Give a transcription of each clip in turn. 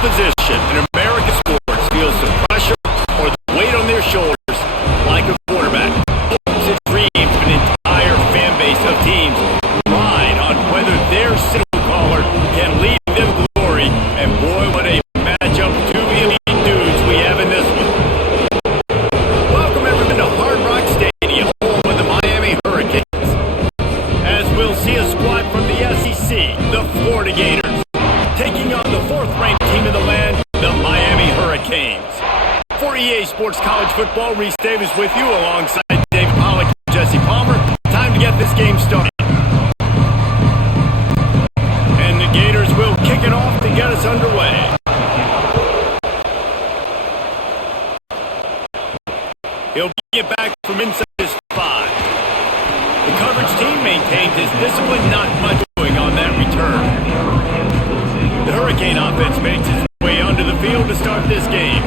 position in American sports feels the pressure or the weight on their shoulders like a quarterback. Hopes and dreams of an entire fan base of teams ride on whether their signal caller can lead them glory. And boy, what a matchup. Two elite dudes we have in this one. Welcome everyone to Hard Rock Stadium, home of the Miami Hurricanes. As we'll see a squad from the SEC, the Florida Gators, taking on the fourth-ranked team in the land, the Miami Hurricanes. For EA Sports College Football, Reese Davis with you alongside Dave Pollock and Jesse Palmer. Time to get this game started. And the Gators will kick it off to get us underway. He'll bring it back from inside his 5. The coverage team maintains his discipline, not much doing on that return. The Hurricane offense makes its way onto the field to start this game.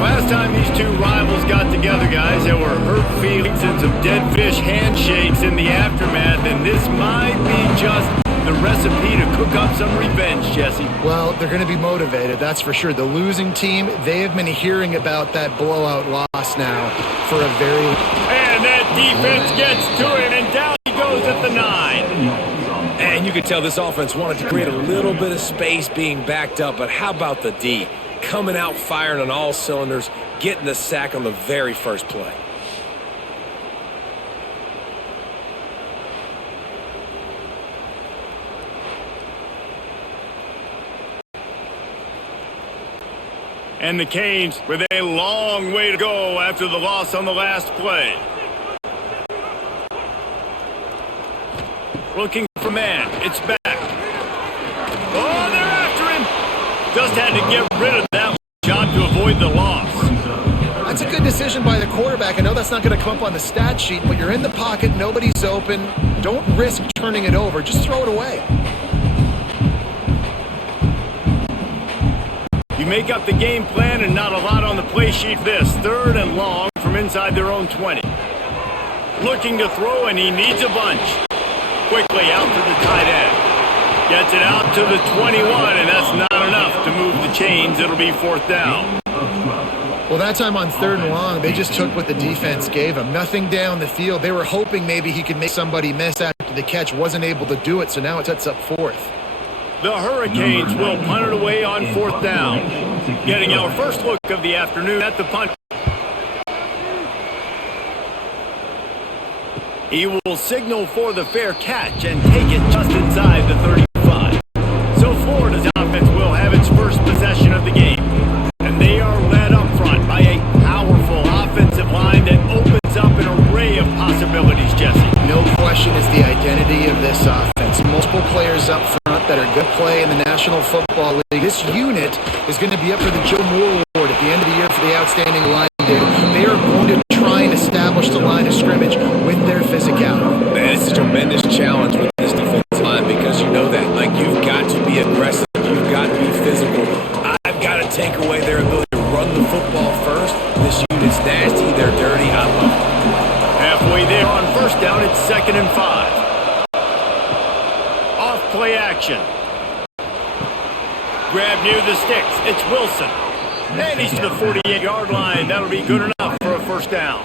Last time these two rivals got together, guys, there were hurt feelings and some dead fish handshakes in the aftermath, and this might be just the recipe to cook up some revenge, Jesse. Well, they're going to be motivated, that's for sure. The losing team, they have been hearing about that blowout loss now for a very... And that defense gets to him, and down he goes at the 9. And you could tell this offense wanted to create a little bit of space being backed up, but how about the D? Coming out firing on all cylinders, getting the sack on the very first play. And the Canes with a long way to go after the loss on the last play. Looking for man. It's back. Oh, they're after him. Just had to get rid of that job to avoid the loss. That's a good decision by the quarterback. I know that's not going to come up on the stat sheet, but you're in the pocket, nobody's open. Don't risk turning it over. Just throw it away. You make up the game plan and not a lot on the play sheet. This 3rd and long from inside their own 20. Looking to throw, and he needs a bunch. Quickly out to the tight end. Gets it out to the 21, and that's not enough to move the chains. It'll be 4th down. Well, that time on 3rd and long, they just took what the defense gave him. Nothing down the field. They were hoping maybe he could make somebody miss after the catch. Wasn't able to do it, so now it sets up 4th. The Hurricanes will punt it away on 4th down. Getting our first look of the afternoon at the punt. He will signal for the fair catch and take it just inside the 35. So Florida's offense will have its first possession of the game. And they are led up front by a powerful offensive line that opens up an array of possibilities, Jesse. No question is the identity of this offense. Multiple players up front that are good play in the National Football League. This unit is going to be up for the Joe Moore Award at the end of the year for the outstanding line. They are going to try and establish the line of scrimmage with their physicality. Man, it's a tremendous challenge with this defensive line because you know that. Like, you've got to be aggressive. You've got to be physical. I've got to take away their ability to run the football first. This unit's nasty. They're dirty. I love it. Halfway there on 1st down, it's 2nd and 5. Off play action. Grab near the sticks. It's Wilson. And he's to the 48-yard line. That'll be good enough for a 1st down.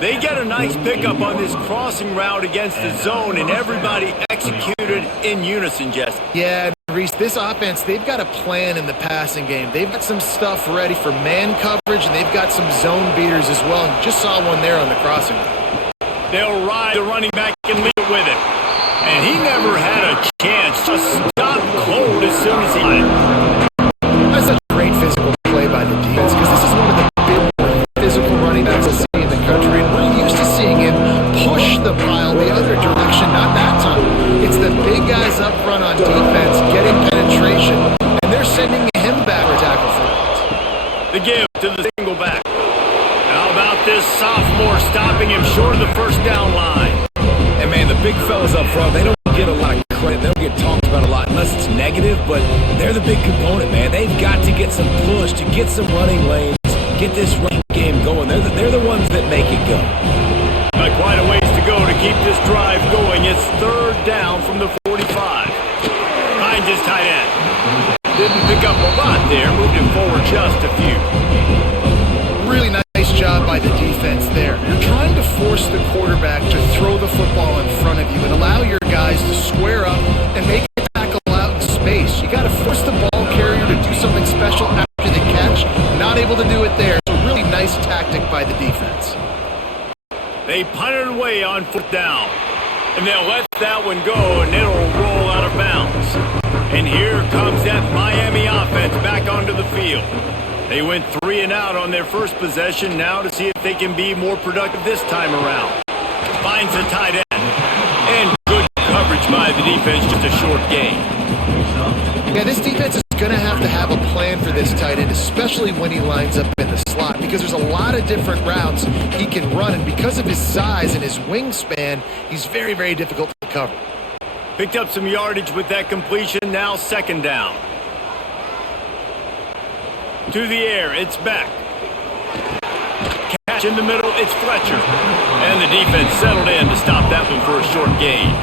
They get a nice pickup on this crossing route against the zone, and everybody executed in unison, Jesse. Yeah, Reese, this offense, they've got a plan in the passing game. They've got some stuff ready for man coverage, and they've got some zone beaters as well. And just saw one there on the crossing route. They'll ride the running back and lead it with it. And he never had a chance. Just stopped cold as soon as he got it. That's such a great physical play by the defense, because this is one of the big physical running backs we'll see in the country, and we're used to seeing him push the pile the other direction. Not that time. It's the big guys up front on defense getting penetration, and they're sending him back for tackle for it. The give to the single back. How about this sophomore stopping him short of the 1st down line? And man, the big fellas up front, they don't get a lot of credit. They don't get talked about a lot unless it's negative, but they're the big component, man. They've got to get some push, to get some running lanes, get this running game going. They're the ones that make it go. Got quite a ways to go to keep this drive going. It's 3rd down from the 45. Finds his tight end. Didn't pick up few. Really nice job by the defense there. You're trying to force the quarterback to throw the football in front of you and allow your guys to square up and make a tackle out in space. You got to force the ball carrier to do something special after the catch. Not able to do it there. It's a really nice tactic by the defense. They punt it away on 4th down. And they'll let that one go, and it'll roll out of bounds. And here comes that Miami offense back onto the field. They went 3 and out on their first possession, now to see if they can be more productive this time around. Finds a tight end. And good coverage by the defense, just a short gain. Yeah, this defense is going to have a plan for this tight end, especially when he lines up in the slot, because there's a lot of different routes he can run, and because of his size and his wingspan, he's very, very difficult to cover. Picked up some yardage with that completion, now 2nd down. To the air, it's back. Catch in the middle, it's Fletcher. And the defense settled in to stop that one for a short gain.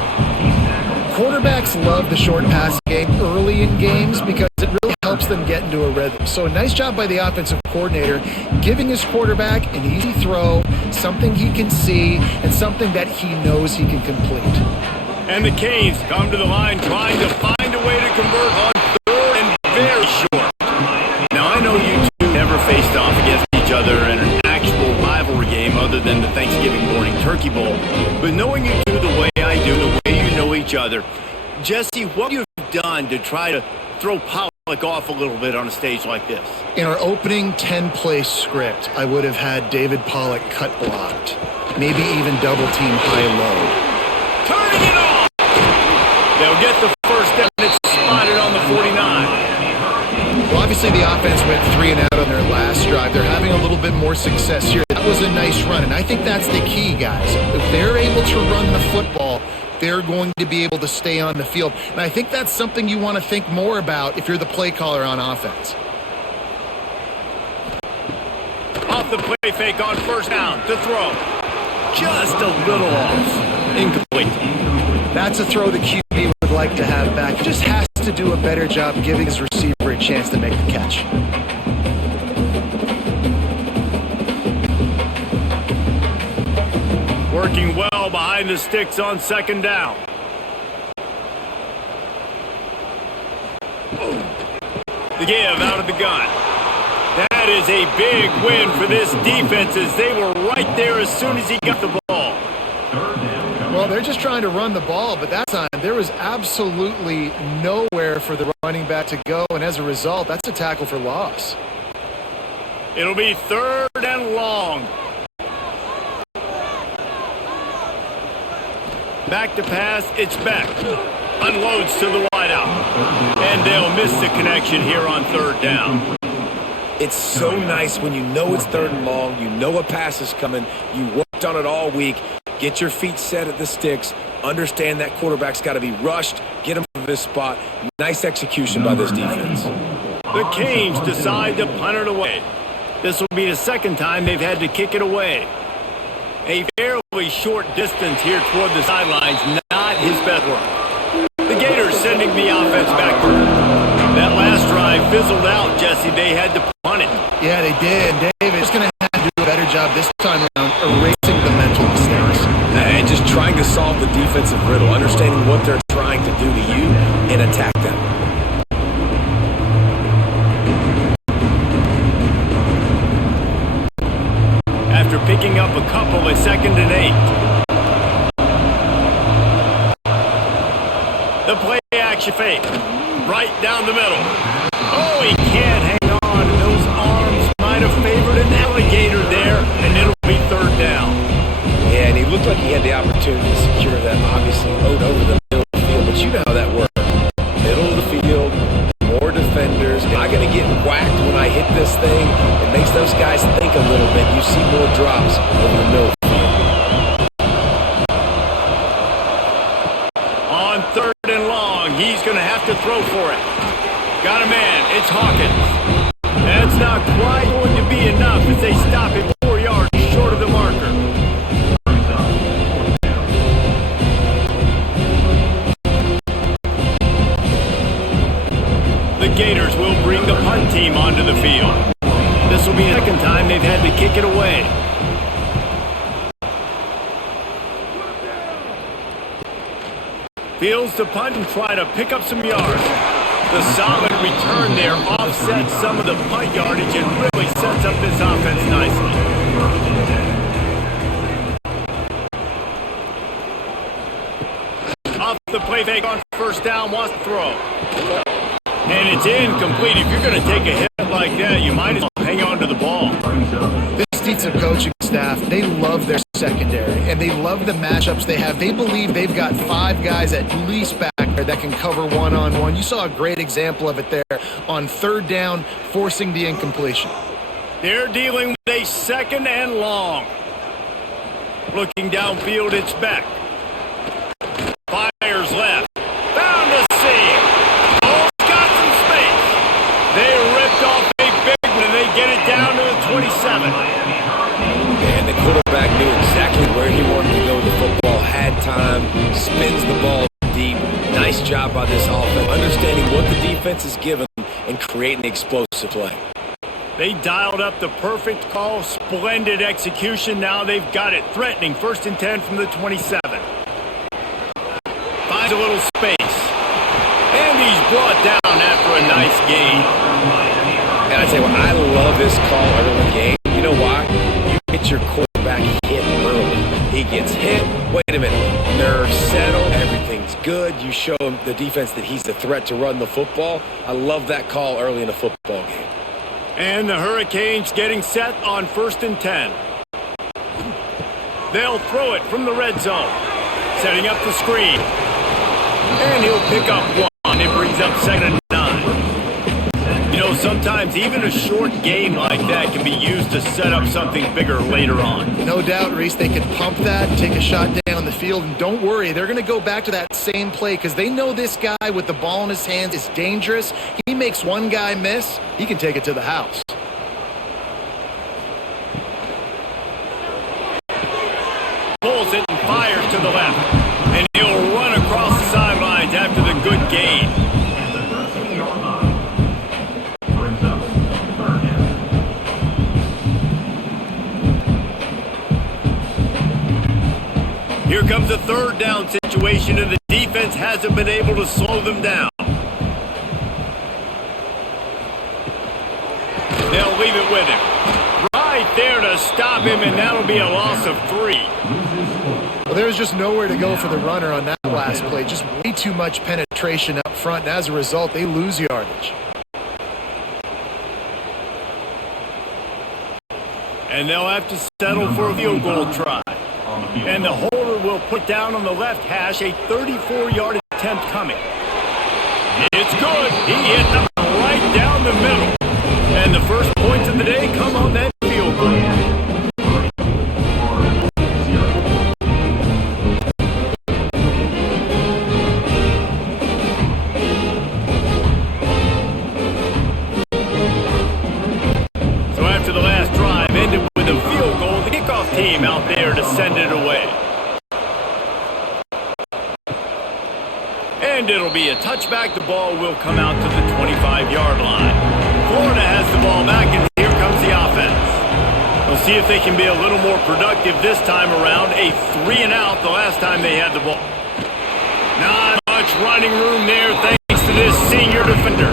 Quarterbacks love the short pass game early in games because it really helps them get into a rhythm. So a nice job by the offensive coordinator giving his quarterback an easy throw, something he can see, and something that he knows he can complete. And the Canes come to the line trying to find a way to convert on 3rd and very short. Now I know you two never faced off against each other in an actual rivalry game other than the Thanksgiving morning Turkey Bowl. But knowing you two the way I do, the way you know each other, Jesse, what you've done to try to throw Pollock off a little bit on a stage like this? In our opening 10-play script, I would have had David Pollock cut blocked, maybe even double team high-low. Turning it off! They'll get the first down. It's spotted on the 49. Well, obviously the offense went 3 and out on their last drive. They're having a little bit more success here. That was a nice run, and I think that's the key, guys. If they're able to run the football, they're going to be able to stay on the field. And I think that's something you want to think more about if you're the play caller on offense. Off the play fake on 1st down to throw. Just a little off. Incomplete. That's a throw the QB would like to have back. He just has to do a better job giving his receiver a chance to make the catch. Working well behind the sticks on 2nd down. The give out of the gun. That is a big win for this defense as they were right there as soon as he got the ball. Well, they're just trying to run the ball, but that time there was absolutely nowhere for the running back to go, and as a result, that's a tackle for loss. It'll be 3rd and long. Back to pass, it's back. Unloads to the wideout. And they'll miss the connection here on 3rd down. It's so nice when you know it's 3rd and long, you know a pass is coming, you worked on it all week, get your feet set at the sticks, understand that quarterback's got to be rushed, get him from this spot. Nice execution by this defense. The Canes decide to punt it away. This will be the 2nd time they've had to kick it away. A fairly short distance here toward the sidelines, not his best work. The Gators sending the offense backward. That last drive fizzled out, Jesse. They had to punt it. Yeah, they did. David's going to have to do a better job this time around erasing the mental mistakes. And just trying to solve the defensive riddle, understanding what they're trying to do to you and attack them. After picking up a couple at 2nd and 8. The play action fake. Right down the middle. Oh, he can't hang on. Those arms might have favored an alligator there, and it'll be 3rd down. Yeah, and he looked like he had the opportunity to secure that, obviously, load over the middle of the field, but you know how that works. Middle of the field, more defenders. Am I going to get whacked when I hit this thing? It makes those guys think a little bit. You see more drops over the middle of the field. On 3rd and long, he's going to have to throw for it. Got a man, it's Hawkins. That's not quite going to be enough as they stop him 4 yards short of the marker. The Gators will bring the punt team onto the field. This will be the second time they've had to kick it away. Fields to punt and try to pick up some yards. The solid return there offsets some of the punt yardage and really sets up this offense nicely. Off the play fake on first down, wants to throw. And it's incomplete. If you're going to take a hit like that, you might as well hang on to the ball. This defensive coaching staff, they love their secondary, and they love the matchups they have. They believe they've got 5 guys at least back there that can cover one-on-one. You saw a great example of it there on third down, forcing the incompletion. They're dealing with a second and long. Looking downfield, it's Beck. Fires left. Found a seam. Oh, got some space. They ripped off a big one, and they get it down to the 27. And the quarterback knew exactly where he wanted to go with the football, had time, spins the ball deep. Nice job by this offense, understanding what the defense is given and creating the explosive play. They dialed up the perfect call, splendid execution. Now they've got it threatening. 1st and 10 from the 27. Finds a little space. And he's brought down after a nice gain. And I tell you what, I love this call early in the game. You know why? You get your quarterback hit early. He gets hit. Wait a minute. Nerves settle. Everything's good. You show him the defense that he's a threat to run the football. I love that call early in a football game. And the Hurricanes getting set on 1st and 10. They'll throw it from the red zone. Setting up the screen. And he'll pick up 1. It brings up 2nd and 9. You know, sometimes even a short game like that can be used to set up something bigger later on. No doubt, Reese, they can pump that, take a shot down the field, and don't worry, they're going to go back to that same play because they know this guy with the ball in his hands is dangerous. He makes one guy miss, he can take it to the house. Pulls it and fires to the left. And he'll run across the sidelines after the good gain. Here comes a 3rd down situation, and the defense hasn't been able to slow them down. They'll leave it with him. Right there to stop him, and that'll be a loss of 3. Well, there was just nowhere to go for the runner on that last play. Just way too much penetration up front, and as a result, they lose yardage. And they'll have to settle for a field goal try. And the holder will put down on the left hash a 34-yard attempt coming. It's good. He hit them right down the middle. And the first points of the day come on that field goal. So after the last drive ended with a field goal, the kickoff team out there to send it away. And it'll be a touchback. The ball will come out to the 25-yard line. Florida has the ball back, and here comes the offense. We'll see if they can be a little more productive this time around. A 3-and-out the last time they had the ball. Not much running room there thanks to this senior defender.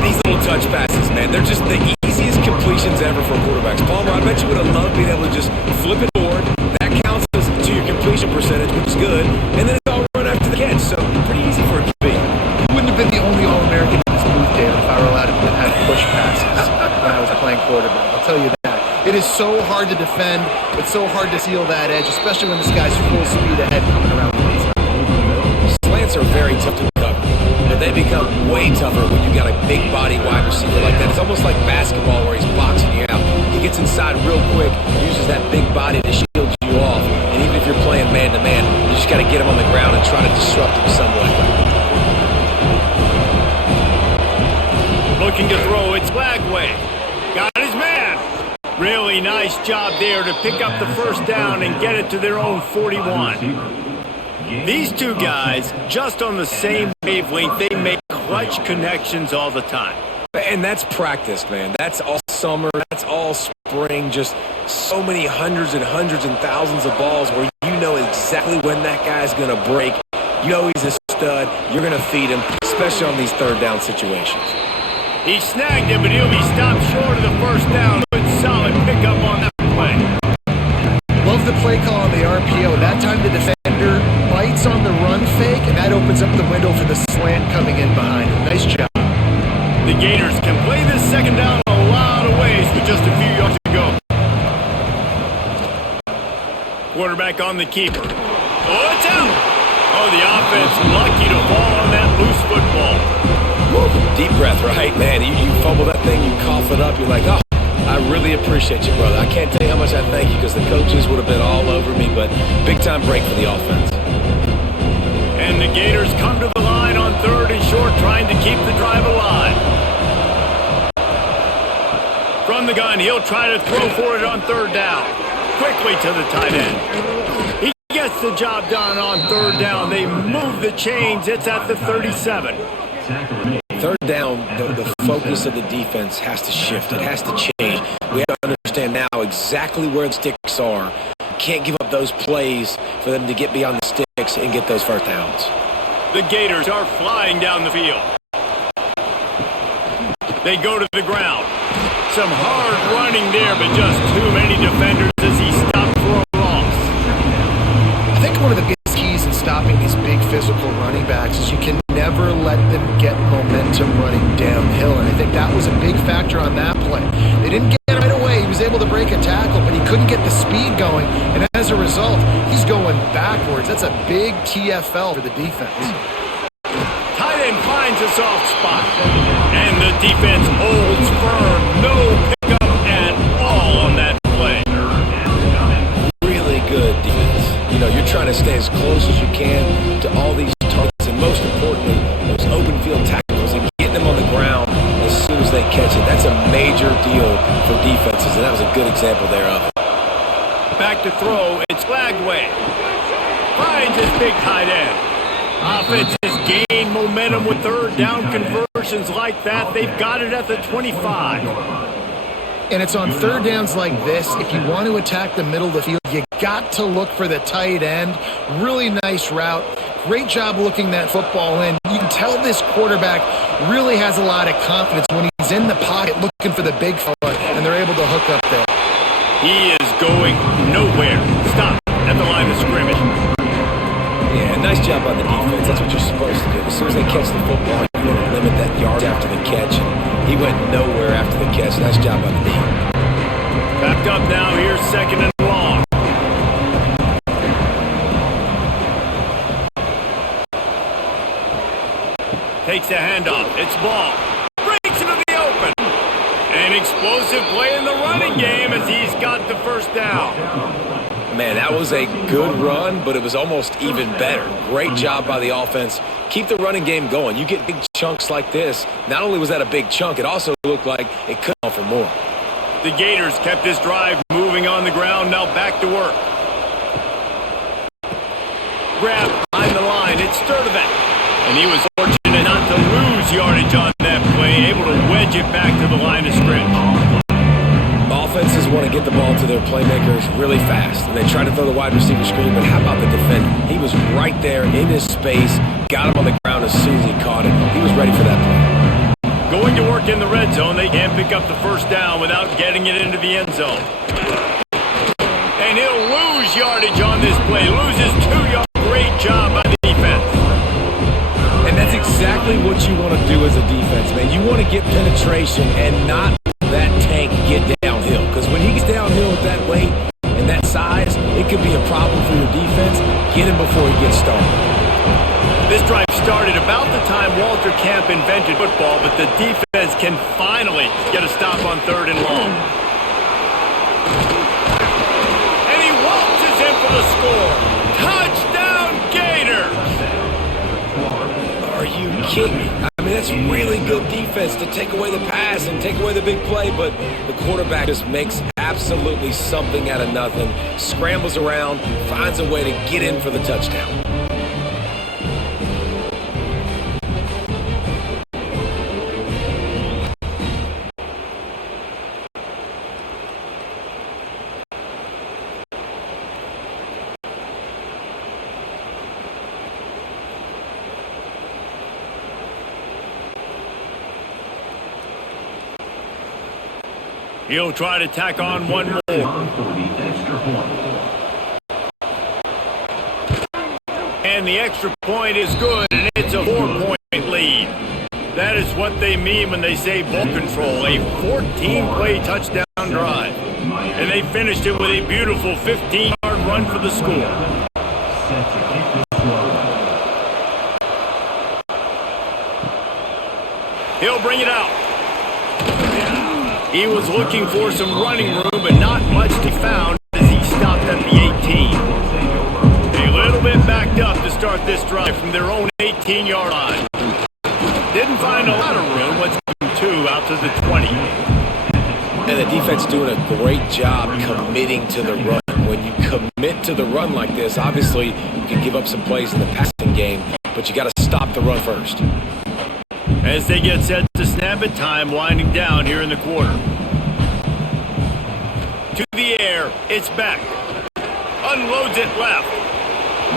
These little touch passes, man, they're just the easiest completions ever for quarterbacks. Palmer, I bet you would have loved being able to just flip it forward. That counts to your completion percentage, which is good. And then it's all run after the catch, so pretty easy for a QB. You wouldn't have been the only All-American in this booth, Dave, if I were allowed to have push passes when I was playing quarterback. I'll tell you that. It is so hard to defend. It's so hard to seal that edge, especially when this guy's full speed ahead coming around the inside. Slants are very tough to cover, but they become way tougher when you got a big body wide receiver like that. It's almost like basketball where he's boxing you out. He gets inside real quick, uses that big body to shield you off, and even if you're playing man-to-man, you just got to get him on the ground and try to disrupt him some way. Looking to throw, it's Flagway. Got his man. Really nice job there to pick up the first down and get it to their own 41. These two guys, just on the same wavelength, they make clutch connections all the time. And that's practice, man. That's all summer. That's all spring. Just so many hundreds and thousands of balls where you know exactly when that guy's going to break. You know he's a stud. You're going to feed him, especially on these third down situations. He snagged him, but he'll be stopped short of the first down. Good solid pickup on that play. Love the play call on the RPO. That time the defender bites on the run fake, and that opens up the window for the slant coming in behind him. Nice job. The Gators can play this second down a lot of ways with just a few yards to go. Quarterback on the keeper. Oh, it's out! Oh, the offense lucky to fall on that loose football. Woo. Deep breath, right? Man, you fumble that thing, you cough it up, you're like, oh, I really appreciate you, brother. I can't tell you how much I thank you because the coaches would have been all over me, but big-time break for the offense. And the Gators come to the line on 3rd and short, trying to keep the drive alive. From the gun, he'll try to throw for it on 3rd down. Quickly to the tight end. He gets the job done on 3rd down. They move the chains. It's at the 37. 3rd down, the focus of the defense has to shift. It has to change. We have to understand now exactly where the sticks are. Can't give up those plays for them to get beyond the sticks and get those first downs. The Gators are flying down the field. They go to the ground. Some hard running there, but just too many defenders as he stopped for a loss. I think one of the biggest keys in stopping these big physical running backs is you can never let them get momentum running downhill, and I think that was a big factor on that play. They didn't get it right away. He was able to break a tackle, but he couldn't get the speed going, and as a result, he's going backwards. That's a big TFL for the defense. Tight end finds a soft spot, and the defense holds firm. No pickup at all on that play. Really good defense. You know, you're trying to stay as close as you can to all these targets, and most importantly, those open field tackles and getting them on the ground as soon as they catch it. That's a major deal for defenses, and that was a good example there of it. Back to throw, it's Lagway. Finds his big tight end. Offenses gain momentum with 3rd down conversions like that. They've got it at the 25. And it's on 3rd downs like this, if you want to attack the middle of the field, you got to look for the tight end. Really nice route. Great job looking that football in. You can tell this quarterback really has a lot of confidence when he's in the pocket looking for the big fella, and they're able to hook up there. He is going nowhere. Stop at the line of scrimmage. Yeah, nice job on the defense. That's what you're supposed to do. As soon as they catch the football, you want to limit that yards after the catch. He went nowhere after the catch. Nice job on the D. Backed up now. Here's 2nd and long. Takes a handoff. It's Ball. Breaks into the open. An explosive play in the running game as he's got the first down. Man, that was a good run, but it was almost even better. Great job by the offense. Keep the running game going. You get big chunks like this. Not only was that a big chunk, it also looked like it could offer more. The Gators kept this drive moving on the ground. Now back to work. Grab behind the line. It's Sturdivant. And he was fortunate not to lose yardage on that play, able to wedge it back to the line of scrimmage. Offenses want to get the ball to their playmakers really fast, and they try to throw the wide receiver screen, but how about the defender? He was right there in his space, got him on the ground as soon as he caught it. He was ready for that play. Going to work in the red zone, they can't pick up the first down without getting it into the end zone. And he'll lose yardage on this play, loses 2 yards. Great job by the defense. And that's exactly what you want to do as a defense, man. You want to get penetration and not that tank get downhill, because when he gets downhill with that weight and that size, it could be a problem for your defense. Get him before he gets started. This drive started about the time Walter Camp invented football, but the defense can finally get a stop on 3rd and long. And he waltzes in for the score. Touchdown Gators! Are you kidding me? I mean, that's really good defense to take away the pass and take away the big play, but the quarterback just makes absolutely something out of nothing, scrambles around, finds a way to get in for the touchdown. He'll try to tack on one more. And the extra point is good, and it's a 4-point lead. That is what they mean when they say ball control, a 14-play touchdown drive. And they finished it with a beautiful 15-yard run for the score. He'll bring it out. He was looking for some running room, but not much to be found as he stopped at the 18. A little bit backed up to start this drive from their own 18-yard line. Didn't find a lot of room. Let's give him 2 out to the 20. And the defense doing a great job committing to the run. When you commit to the run like this, obviously you can give up some plays in the passing game, but you got to stop the run first. As they get set to snap it, time winding down here in the quarter. To the air, it's back. Unloads it left.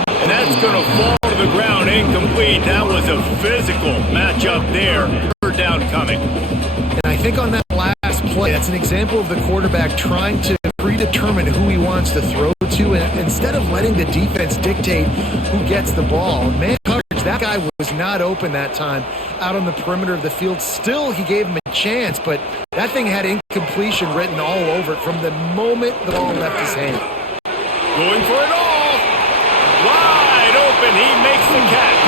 And that's going to fall to the ground incomplete. That was a physical matchup there. Third down coming. And I think on that last play, that's an example of the quarterback trying to predetermine who he wants to throw to, and instead of letting the defense dictate who gets the ball. Man coverage, that guy was not open that time out on the perimeter of the field. Still, he gave him a chance, but that thing had incompletion written all over it from the moment the ball left his hand. Going for it all. Wide open, he makes the catch.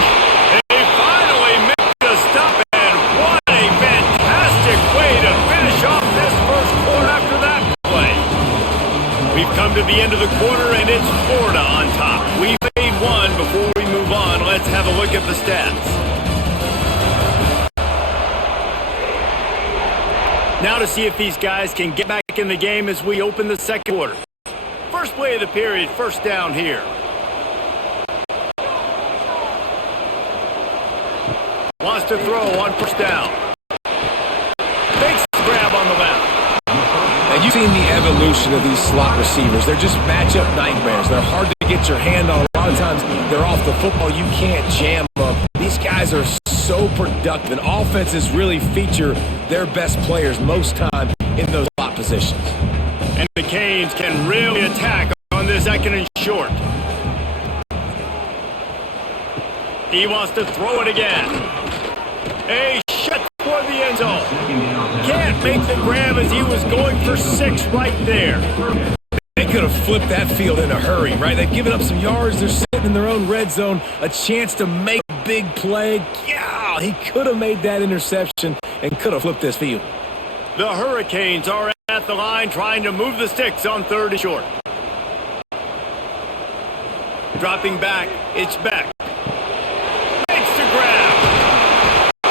They finally make the stop, and what a fantastic way to finish off this first quarter after that play. We've come to the end of the quarter, and it's Florida on top. We've made one. Before we move on, let's have a look at the stats. Now to see if these guys can get back in the game as we open the second quarter. First play of the period, first down here. Wants to throw on first down. Makes the grab on the left. Now, you've seen the evolution of these slot receivers. They're just matchup nightmares. They're hard to get your hand on. A lot of times, they're off the football. You can't jam them. These guys are so productive, and offenses really feature their best players most time in those slot positions. And the Canes can really attack on this second and short. He wants to throw it again. A shot toward the end zone. Can't make the grab as he was going for 6 right there. They could have flipped that field in a hurry, right? They've given up some yards. They're sitting in their own red zone. A chance to make a big play. Yeah, he could have made that interception and could have flipped this field. The Hurricanes are at the line trying to move the sticks on 3rd and short. Dropping back, it's back. Makes the grab.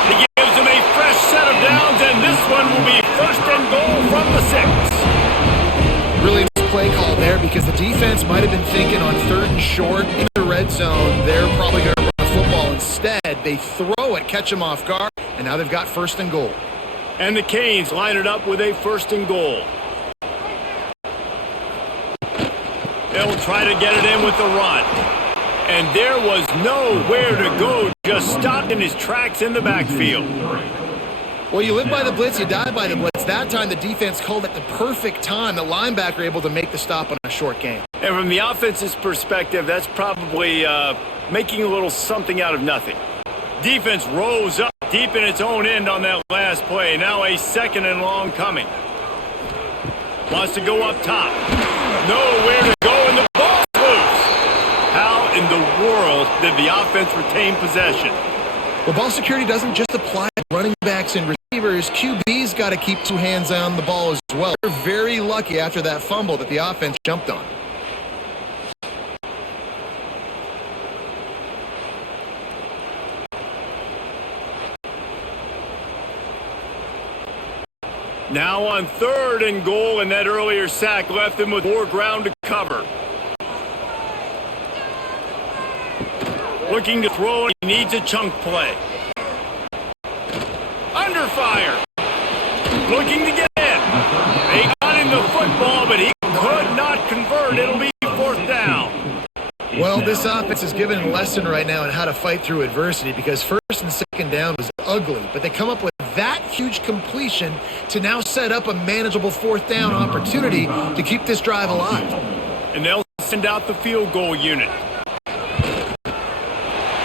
He gives him a fresh set of downs, and this one will be 1st and goal from the 6. Really nice play call there because the defense might have been thinking on 3rd and short in the red zone. They're probably going to run the football. Instead, they throw it, catch him off guard, and now they've got 1st and goal. And the Canes line it up with a 1st and goal. They'll try to get it in with the run. And there was nowhere to go, just stopped in his tracks in the backfield. Well, you live by the blitz, you die by the blitz. That time the defense called it the perfect time. The linebacker able to make the stop on a short game. And from the offense's perspective, that's probably making a little something out of nothing. Defense rose up deep in its own end on that last play. Now a 2nd and long coming. Wants to go up top. Nowhere to go, and the ball's loose. How in the world did the offense retain possession? Well, ball security doesn't just apply to running backs and receivers. QB's got to keep 2 hands on the ball as well. They're very lucky after that fumble that the offense jumped on. Now on 3rd and goal, and that earlier sack left him with more ground to cover. Looking to throw, and he needs a chunk play. Under fire. Looking to get in. They got him the football, but he could not convert. It'll be 4th down. Well, this offense is given a lesson right now on how to fight through adversity because 1st and 2nd down was ugly, but they come up with that huge completion to now set up a manageable fourth down opportunity to keep this drive alive. And they'll send out the field goal unit.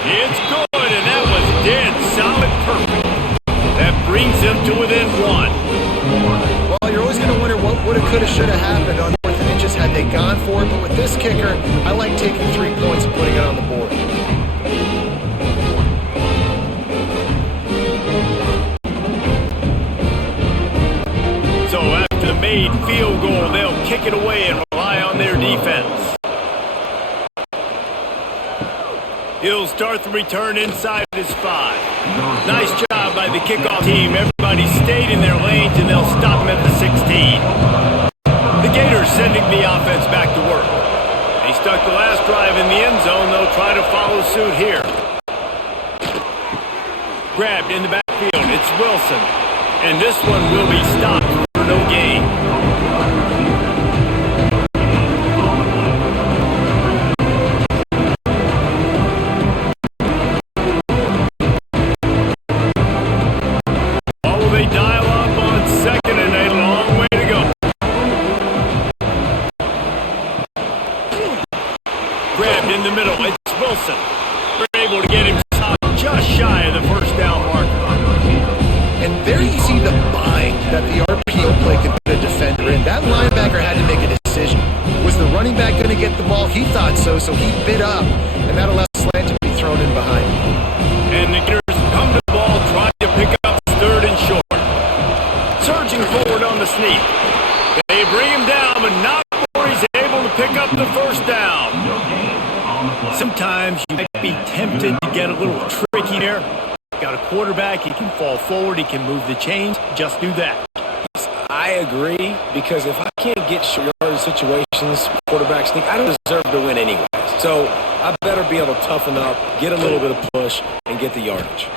It's good, and that was dead solid perfect. That brings them to within one. Well, you're always going to wonder what woulda, coulda, shoulda happened on fourth and inches had they gone for it. But with this kicker, I like taking 3 points and putting it on the board. So after the made field goal, they'll kick it away and rely on their defense. He'll start the return inside his 5. Nice job by the kickoff team. Everybody stayed in their lanes, and they'll stop him at the 16. The Gators sending the offense back to work. They stuck the last drive in the end zone. They'll try to follow suit here. Grabbed in the backfield. It's Wilson. And this one will be stopped for no gain. They dial up on second and a long way to go. Grabbed in the middle. It's Wilson. They're able to get him stopped just shy of the first down marker. And there you see the bind that the RPO play can put a defender in. That linebacker had to make a decision. Was the running back going to get the ball? He thought so, so he bit up, and that allowed Slant to be thrown in behind. And the Gators come to the ball, trying to pick up third and short. Surging forward on the sneak. They bring him down, but not before he's able to pick up the first down. Sometimes you might be tempted to get a little tricky there. Got a quarterback, he can fall forward, he can move the chains. Just do that. I agree, because if I can't get short yardage situations, quarterback sneak, I don't deserve to win anyway. So I better be able to toughen up, get a little bit of push, and get the yardage.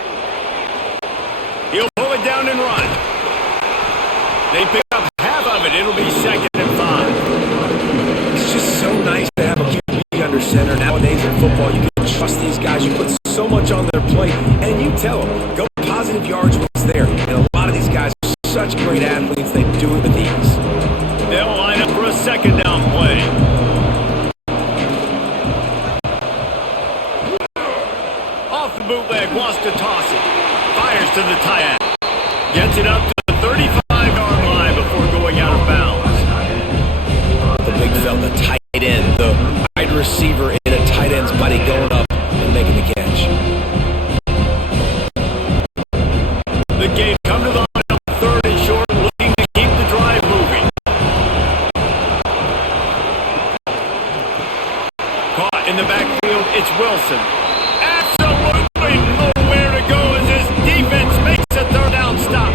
He'll pull it down and run. They pick up half of it. It'll be second and 5. It's just so nice to have a QB under center. Nowadays in football, you can trust these guys. You put so much on their plate, and you tell them, go positive yards when it's there. And a lot of these guys are such great athletes, they do it with ease. They'll line up for a second down play. Off the bootleg, wants to toss it. Fires to the tight end. Gets it up to the 35-yard line before going out of bounds. The big fella, the tight end, the wide receiver in a tight end's body going up and making the catch. The game come to the line up third and short, looking to keep the drive moving. Caught in the backfield, it's Wilson. Absolutely nowhere to go as his defense makes a third down stop.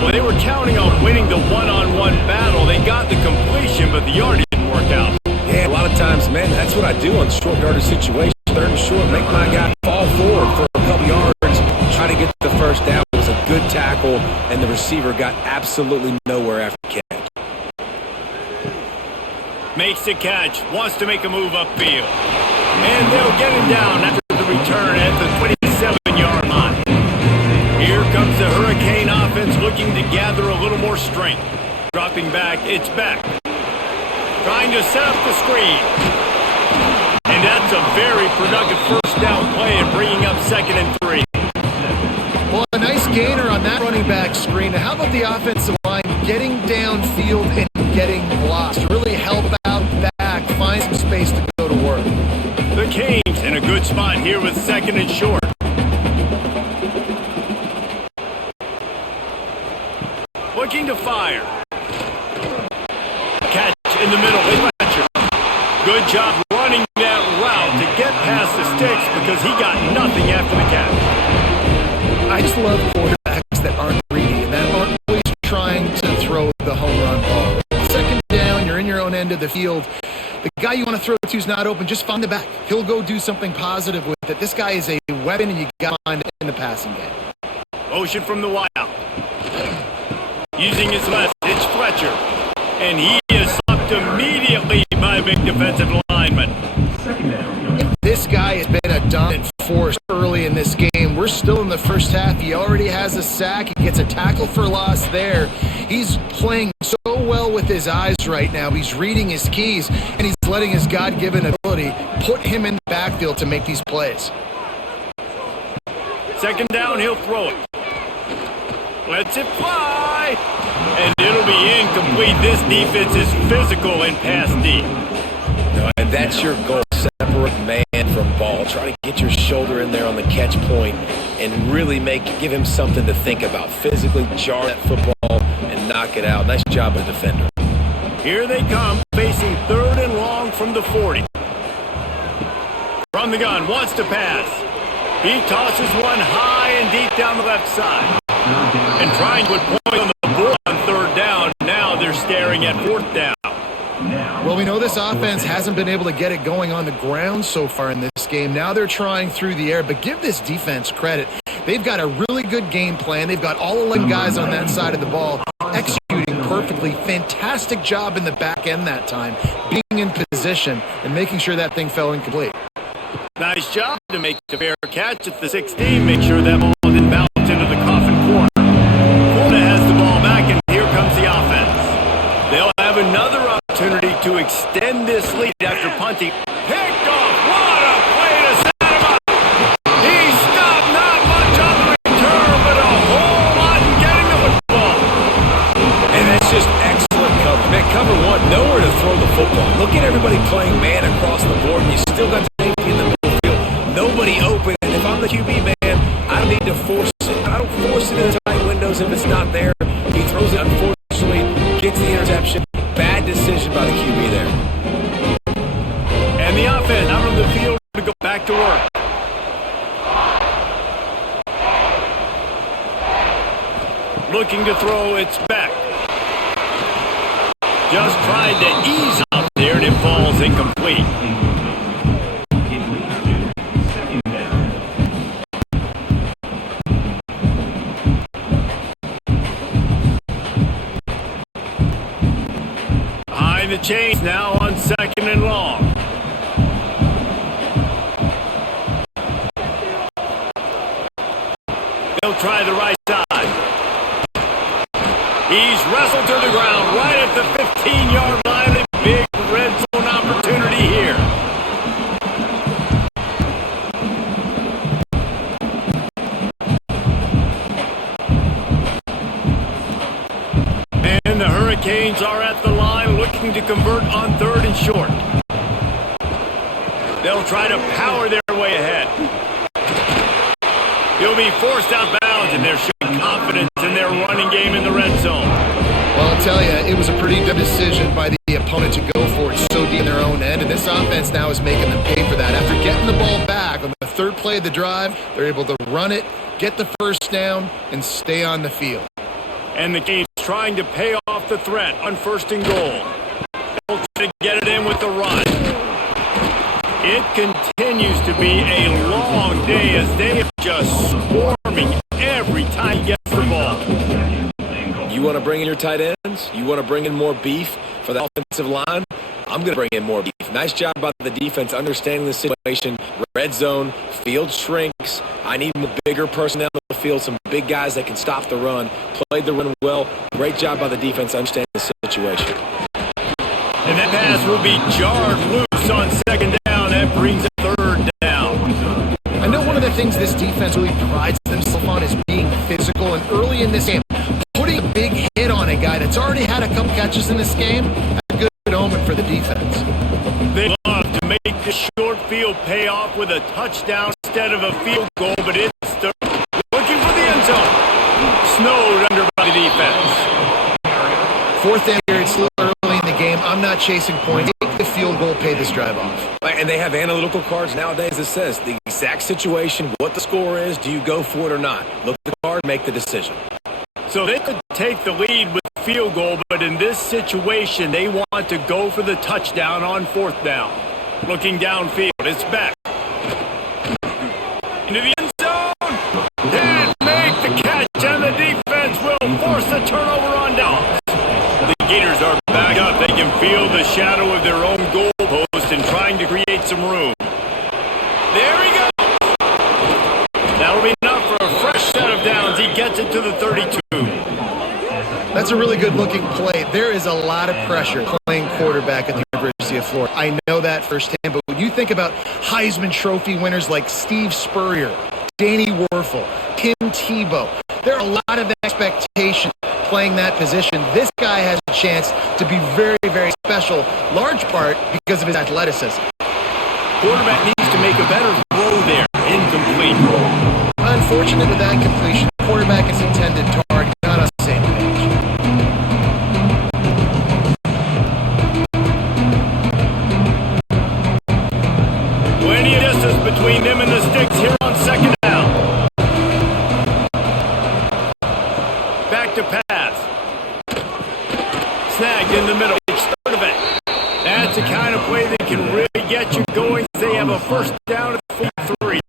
Well, they were counting on winning the one-on-one battle. They got the completion, but the yardage didn't work out. Yeah, a lot of times, man, that's what I do on short yardage situations. Third and short, make my guy fall forward for a couple yards, try to get the first down. It was a good tackle, and the receiver got absolutely nowhere after the catch. Makes the catch, wants to make a move upfield. And they'll get him down after the return at the 27-yard line. Here comes the Hurricane offense looking to gather a little more strength. Dropping back, it's Beck. Trying to set up the screen. And that's a very productive first down play and bringing up second and 3. Well, a nice gainer on that running back screen. Now, how about the offensive line getting downfield and getting blocks to really help out back, find some space to go to work? The Canes in a good spot here with second and short. Looking to fire. Catch in the middle with Fletcher. Good job running that route to get past the sticks because he got nothing after the catch. I just love quarterbacks that aren't greedy and that aren't always trying to throw the home run ball. Second down, you're in your own end of the field. The guy you want to throw to is not open. Just find the back. He'll go do something positive with it. This guy is a weapon, and you got to find it in the passing game. Motion from the wide out. Using his left, it's Fletcher. And he is stopped immediately by a big defensive lineman. This guy has been a dominant force early in this game. We're still in the first half. He already has a sack. He gets a tackle for loss there. He's playing so well with his eyes right now. He's reading his keys, and he's letting his God-given ability put him in the backfield to make these plays. Second down, he'll throw it. Lets it fly. And it'll be incomplete. This defense is physical and pass deep. No, and that's your goal. Separate man from ball. Try to get your shoulder in there on the catch point and really give him something to think about. Physically jar that football and knock it out. Nice job of the defender. Here they come, facing third and long from the 40. From the gun, wants to pass. He tosses one high and deep down the left side. And trying to put points on the board on third down. Now they're staring at fourth down. Well, we know this offense hasn't been able to get it going on the ground so far in this game. Now they're trying through the air, but give this defense credit. They've got a really good game plan. They've got all 11 guys on that side of the ball executing perfectly. Fantastic job in the back end that time, being in position and making sure that thing fell incomplete. Nice job to make the fair catch at the 16. Make sure that ball didn't bounce into the coffin corner. Florida has the ball back, and here comes the offense. They'll have another opportunity to extend this lead after punting. Picked off. What a play to set him up. He stopped. Not much on the return, but a whole lot in getting the football. And that's just excellent cover. Man, cover one, nowhere to throw the football. Look at everybody playing man across the board, and you still got safety in the middle field. Nobody open. And if I'm the QB man, I don't need to force it. I don't force it in the tight windows if it's not there. He throws it, unfortunately, gets the interception. Bad decision by the QB there. And the offense out on the field to go back to work. Looking to throw, it's back. Just tried to ease up there, and it falls incomplete. Behind the chains now on second and long. They'll try the right side. He's wrestled to the ground right at the 15-yard line. A big red zone opportunity here. And the Hurricanes are at the line looking to convert on third and short. They'll try to power their way ahead. He'll be forced out of bounds, and they're showing confidence in their running game in the red zone. Well, I'll tell you, it was a pretty good decision by the opponent to go for it so deep in their own end, and this offense now is making them pay for that. After getting the ball back on the third play of the drive, they're able to run it, get the first down, and stay on the field. And the Canes trying to pay off the threat on first and goal. They'll try to get it in with the run. It continues to be a long day as they are just swarming every time he gets the ball. You want to bring in your tight ends? You want to bring in more beef for the offensive line? I'm going to bring in more beef. Nice job by the defense understanding the situation. Red zone, field shrinks. I need bigger personnel on the field, some big guys that can stop the run. Played the run well. Great job by the defense understanding the situation. And that pass will be jarred loose on second down. That brings a third down. I know one of the things this defense really prides themselves on is being physical, and early in this game, putting a big hit on a guy that's already had a couple catches in this game, a good omen for the defense. They love to make the short field pay off with a touchdown instead of a field goal, but it's third. Looking for the end zone. Snowed under by the defense. Fourth and period, still early in the game. I'm not chasing points. Take the field goal, pay this drive off. And they have analytical cards nowadays that says the exact situation, what the score is, do you go for it or not? Look at the card, make the decision. So they could take the lead with field goal, but in this situation, they want to go for the touchdown on fourth down. Looking downfield, it's back. Into the end zone. Didn't make the catch, and the defense will force a turnover on downs. The Gators are back up. They can feel the shadow of their own goalpost and trying to create some room. There he goes. That'll be enough for gets it to the 32. That's a really good-looking play. There is a lot of pressure playing quarterback at the University of Florida. I know that firsthand, but when you think about Heisman Trophy winners like Steve Spurrier, Danny Werfel, Tim Tebow, there are a lot of expectations playing that position. This guy has a chance to be very, very special, large part because of his athleticism. Quarterback needs to make a better throw there. Incomplete. Unfortunate with that completion. Quarterback is intended target, not on the same page. Plenty of distance between them and the sticks here on second down. Back to pass. Snagged in the middle. Start of it. That's the kind of play that can really get you going. They have a first down at 43.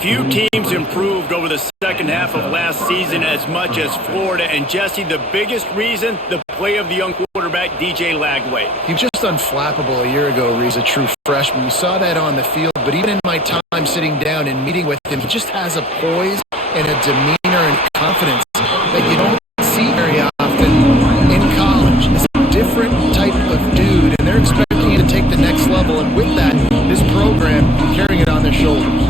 Few teams improved over the second half of last season as much as Florida. And Jesse, the biggest reason, the play of the young quarterback, DJ Lagway. He was just unflappable a year ago, Reese, a true freshman. You saw that on the field, but even in my time sitting down and meeting with him, he just has a poise and a demeanor and confidence that you don't see very often in college. It's a different type of dude, and they're expecting you to take the next level. And with that, this program carrying it on their shoulders.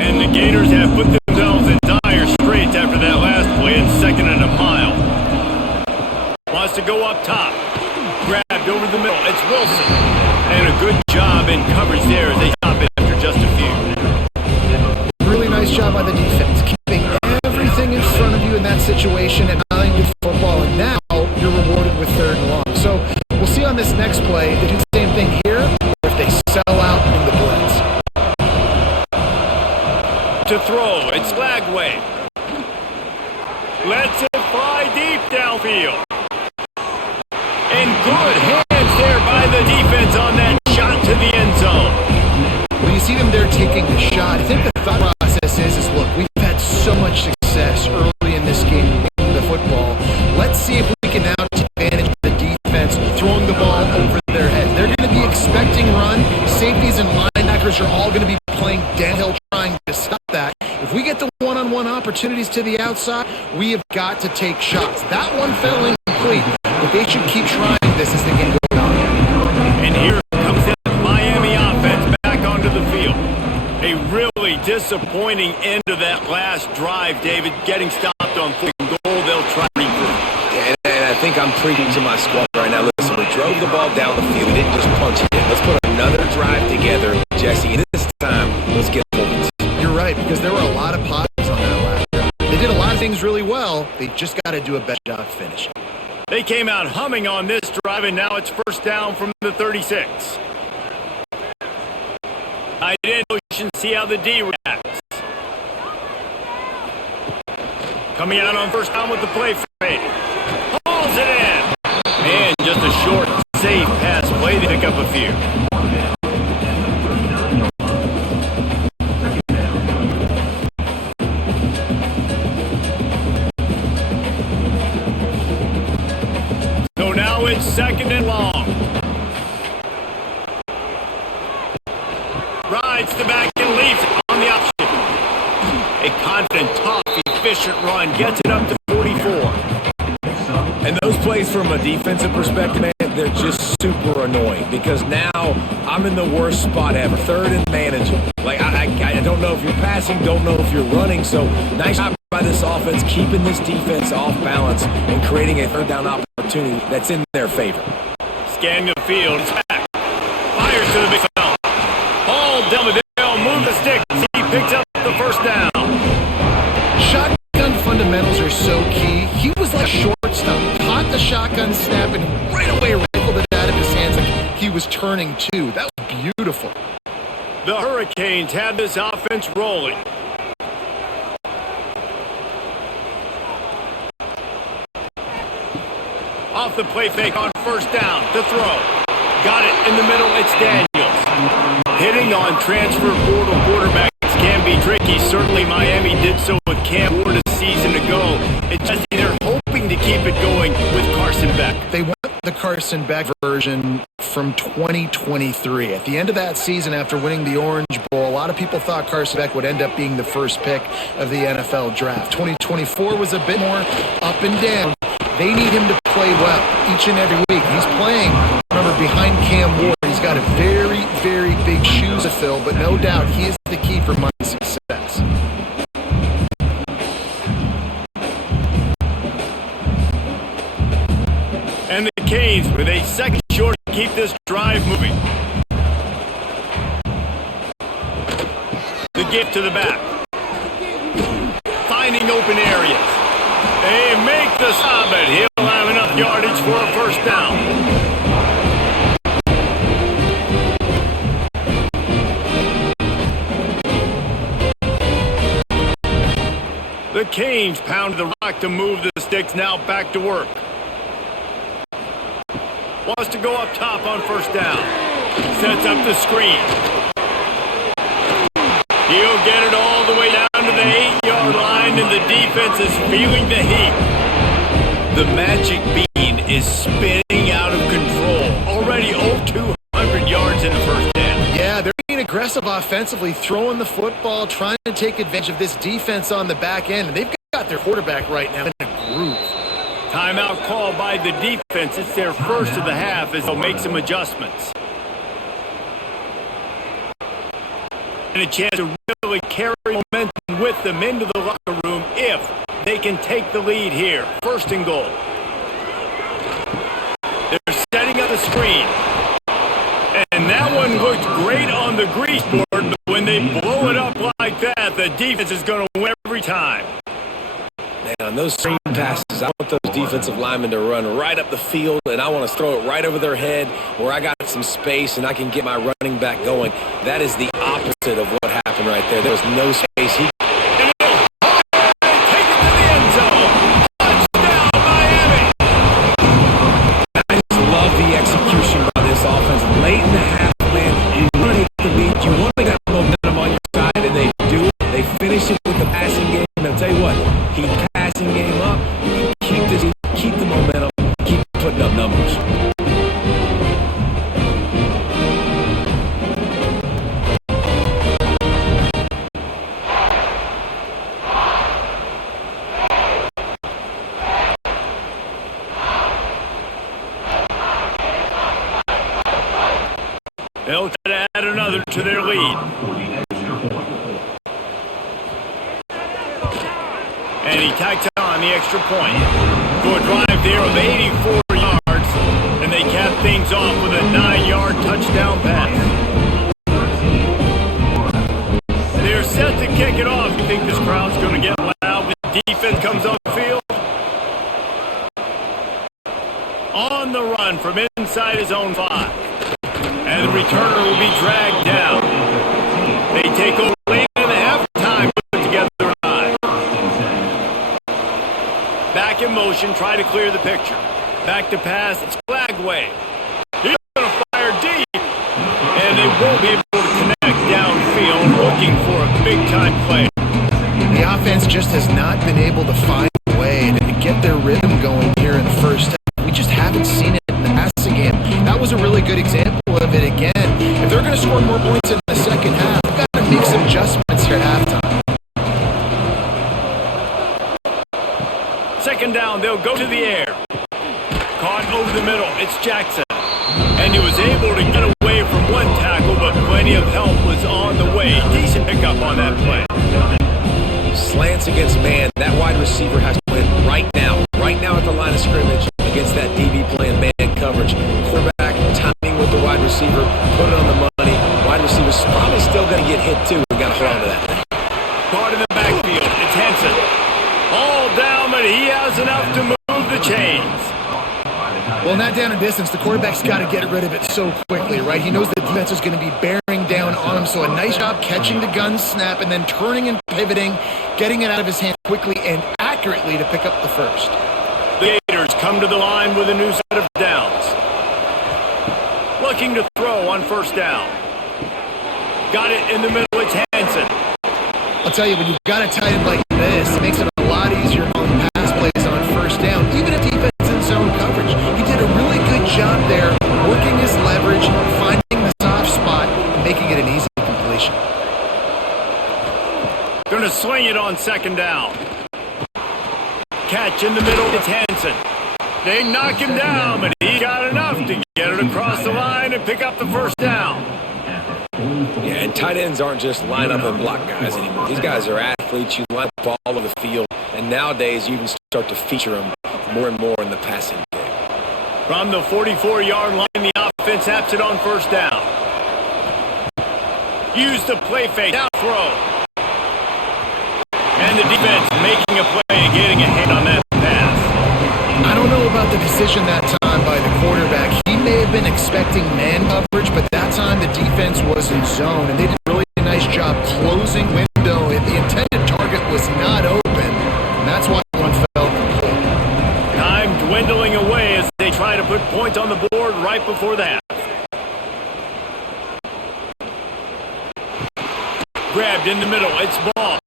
And the Gators have put themselves in dire straits after that last play in second and a mile. Wants to go up top. Grabbed over the middle. It's Wilson. And a good job in coverage there as they stop it after just a few. Really nice job by the defense, keeping everything in front of you in that situation and allowing you football. And now you're rewarded with third and long. So we'll see on this next play if they do the same thing here or if they sell out in the blitz. To throw, it's Lagway. Lets it fly deep downfield. And good hands there by the defense on that shot to the end zone. When you see them there taking the shot, I think the thought process is look, we've had so much success early in this game in the football. Let's see if we can now take advantage of the defense throwing the ball over their head. They're going to be expecting run. Safeties and linebackers are all going to be playing downhill trying to stop that. If we get the one-on-one opportunities to the outside, we have got to take shots. That one fell incomplete, but they should keep trying this as the game goes on. And here comes that Miami offense back onto the field. A really disappointing end of that last drive, David. Getting stopped on fourth and goal, they'll try to regroup. And I think I'm preaching to my squad right now. Listen, we drove the ball down the field. We didn't just punch it in. Let's put another drive together, Jesse. And this time, let's get points. You're right, because there were a lot of positives on that last year. They did a lot of things really well. They just got to do a better job finishing. They came out humming on this drive, and now it's first down from the 36. Tight end motion, see how the D reacts. Coming out on first down with the play fake. Hauls it in. And just a short, safe pass play to pick up a few. So now it's second and long. Rides the back and leaves it on the option. A confident, tough, efficient run gets it up to 44. And those plays from a defensive perspective, man, they're just super annoying because now I'm in the worst spot ever. Third and manageable. Like, I don't know if you're passing, don't know if you're running. So nice job by this offense, keeping this defense off balance and creating a third down opportunity that's in their favor. Scanning the field, it's back. Fires to the big fella. Ball down the middle, move the stick. He picks up the first down. Shotgun fundamentals are so key. He was like a shortstop, caught the shotgun snap and right away rifled it out of his hands like he was turning two. That was beautiful. The Hurricanes have this offense rolling. Off the play fake on first down to throw. Got it in the middle, it's Daniels. Hitting on transfer portal quarterbacks can be tricky. Certainly Miami did so with Cam Ward a season ago. It's just they're hoping to keep it going with Carson Beck. They want the Carson Beck version from 2023. At the end of that season, after winning the Orange Bowl, a lot of people thought Carson Beck would end up being the first pick of the NFL draft. 2024 was a bit more up and down. They need him to play well each and every week. He's playing, remember, behind Cam Ward. He's got a very, very big shoes to fill, but no doubt he is the key for my success. And the Canes with a second short to keep this drive moving. The gift to the back. Finding open areas. They make the stop, but he'll have enough yardage for a first down. The Canes pound the rock to move the sticks, now back to work. Wants to go up top on first down. Sets up the screen. He'll get it all the way down to the 8-yard line, and the defense is feeling the heat. The magic bean is spinning out of control. Already over 200 yards in the first half. Yeah, they're being aggressive offensively, throwing the football, trying to take advantage of this defense on the back end. And they've got their quarterback right now in a groove. Timeout called by the defense. It's their first of the half as they'll make some adjustments. And a chance to really carry momentum with them into the locker room if they can take the lead here. First and goal. They're setting up the screen. And that one looked great on the grease board, but when they blow it up like that, the defense is going to win every time. Man, on those screen passes, I want those defensive linemen to run right up the field, and I want to throw it right over their head where I got some space and I can get my running back going. That is the opposite of what happened right there. There was no space. Take it to the end zone. Touchdown, Miami. I just love the execution by this offense. Late in the half, man, you want to take the lead. You want to get momentum on your side, and they do it. They finish it with the passing game. And I'll tell you what, keep passing game up, keep the momentum, keep putting up numbers. They'll try to add another to their lead. And he tacks on the extra point. For a drive there of 84 yards, and they cap things off with a 9-yard touchdown pass. They're set to kick it off. You think this crowd's going to get loud when the defense comes on the field? On the run from inside his own 5. And the returner will be dragged down. They take over late in the halftime, put together an eye. Back in motion, try to clear the picture. Back to pass, it's Flagway. He's going to fire deep. And they won't be able to connect downfield, looking for a big-time play. The offense just has not been able to find a way to get their rhythm going here in the first half. We just haven't seen it in the passing game. That was a really good example of it again. If they're going to score more points in the second half, they've got to make some adjustments here at halftime. Second down, they'll go to the air. Caught over the middle, it's Jackson. And he was able to get away from one tackle, but plenty of help was on the way. Decent pickup on that play. Slants against man. That wide receiver has to win right now at the line of scrimmage against that DB playing man coverage. Quarterback timing with the wide receiver, put it on the money. Wide receiver's probably still going to get hit too. We got to hold on to that thing. Caught in the backfield, it's Henson. All down, but he has enough to move the chains. Well, not down in distance. The quarterback's got to get rid of it so quickly, right? He knows the defense is going to be bearing down on him. So a nice job catching the gun snap and then turning and pivoting, getting it out of his hand quickly and accurately to pick up the first. The Gators come to the line with a new set of downs. Looking to throw on first down. Got it in the middle, it's Hansen. I'll tell you, when you've got a tight end like this, it makes it a lot easier on pass plays on first down, even if defense is in zone coverage. He did a really good to sling it on second down. Catch in the middle. It's Hansen. They knock him down, but he got enough to get it across the line and pick up the first down. Yeah, and tight ends aren't just line up and block guys anymore. These guys are athletes. You line up all over the field, and nowadays you can start to feature them more and more in the passing game. From the 44-yard line, the offense haps it on first down. Use the play fake. Now throw. And the defense making a play and getting a hand on that pass. I don't know about the decision that time by the quarterback. He may have been expecting man coverage, but that time the defense was in zone, and they did a really nice job closing window. The intended target was not open, and that's why one fell complete. Time dwindling away as they try to put points on the board right before the half. Grabbed in the middle. It's Ball.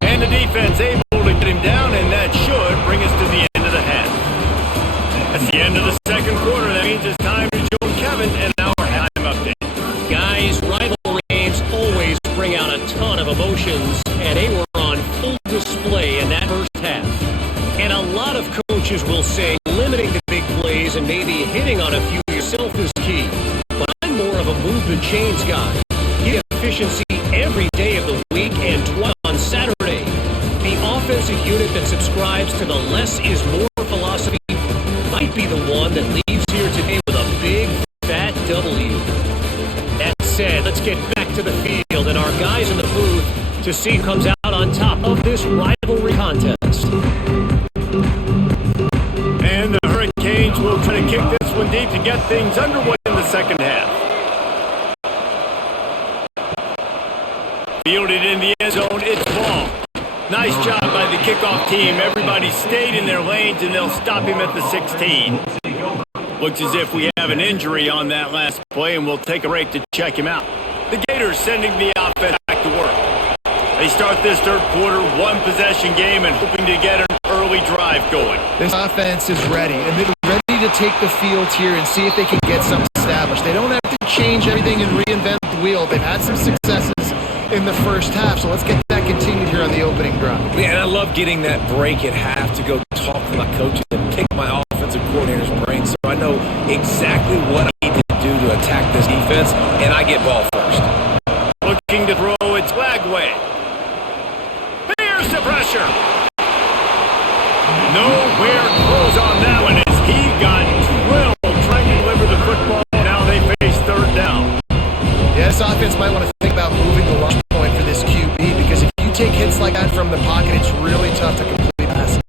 And the defense able to get him down, and that should bring us to the end of the half. That's the end of the second quarter. That means it's time to join Kevin and our halftime update. Guys, rivalry games always bring out a ton of emotions, and they were on full display in that first half. And a lot of coaches will say limiting the big plays and maybe hitting on a few yourself is key. But I'm more of a move the chains guy. Get efficiency every day of the week and twice on Saturday. The offensive unit that subscribes to the less is more philosophy might be the one that leaves here today with a big, fat W. That said, let's get back to the field and our guys in the booth to see who comes out on top of this rivalry contest. And the Hurricanes will try to kick this one deep to get things underway in the second half. Fielded in the end zone, it's Ball. Nice job by the kickoff team. Everybody stayed in their lanes, and they'll stop him at the 16. Looks as if we have an injury on that last play, and we'll take a break to check him out. The Gators sending the offense back to work. They start this third quarter, one-possession game, and hoping to get an early drive going. This offense is ready, and they're ready to take the field here and see if they can get something established. They don't have to change everything and reinvent the wheel. They've had some successes in the first half, so let's get that continued here on the opening drive. Yeah, and I love getting that break at half to go talk to my coaches and pick my offensive coordinator's brain so I know exactly what I need to do to attack this defense, and I get ball first. Looking to throw, it's Lagway. Here's the pressure. Nowhere close on that one as he got drilled trying to deliver the football. Now they face third down. Yeah, this offense might want to think about moving the launch point for this QB, because if you take hits like that from the pocket, it's really tough to complete passes.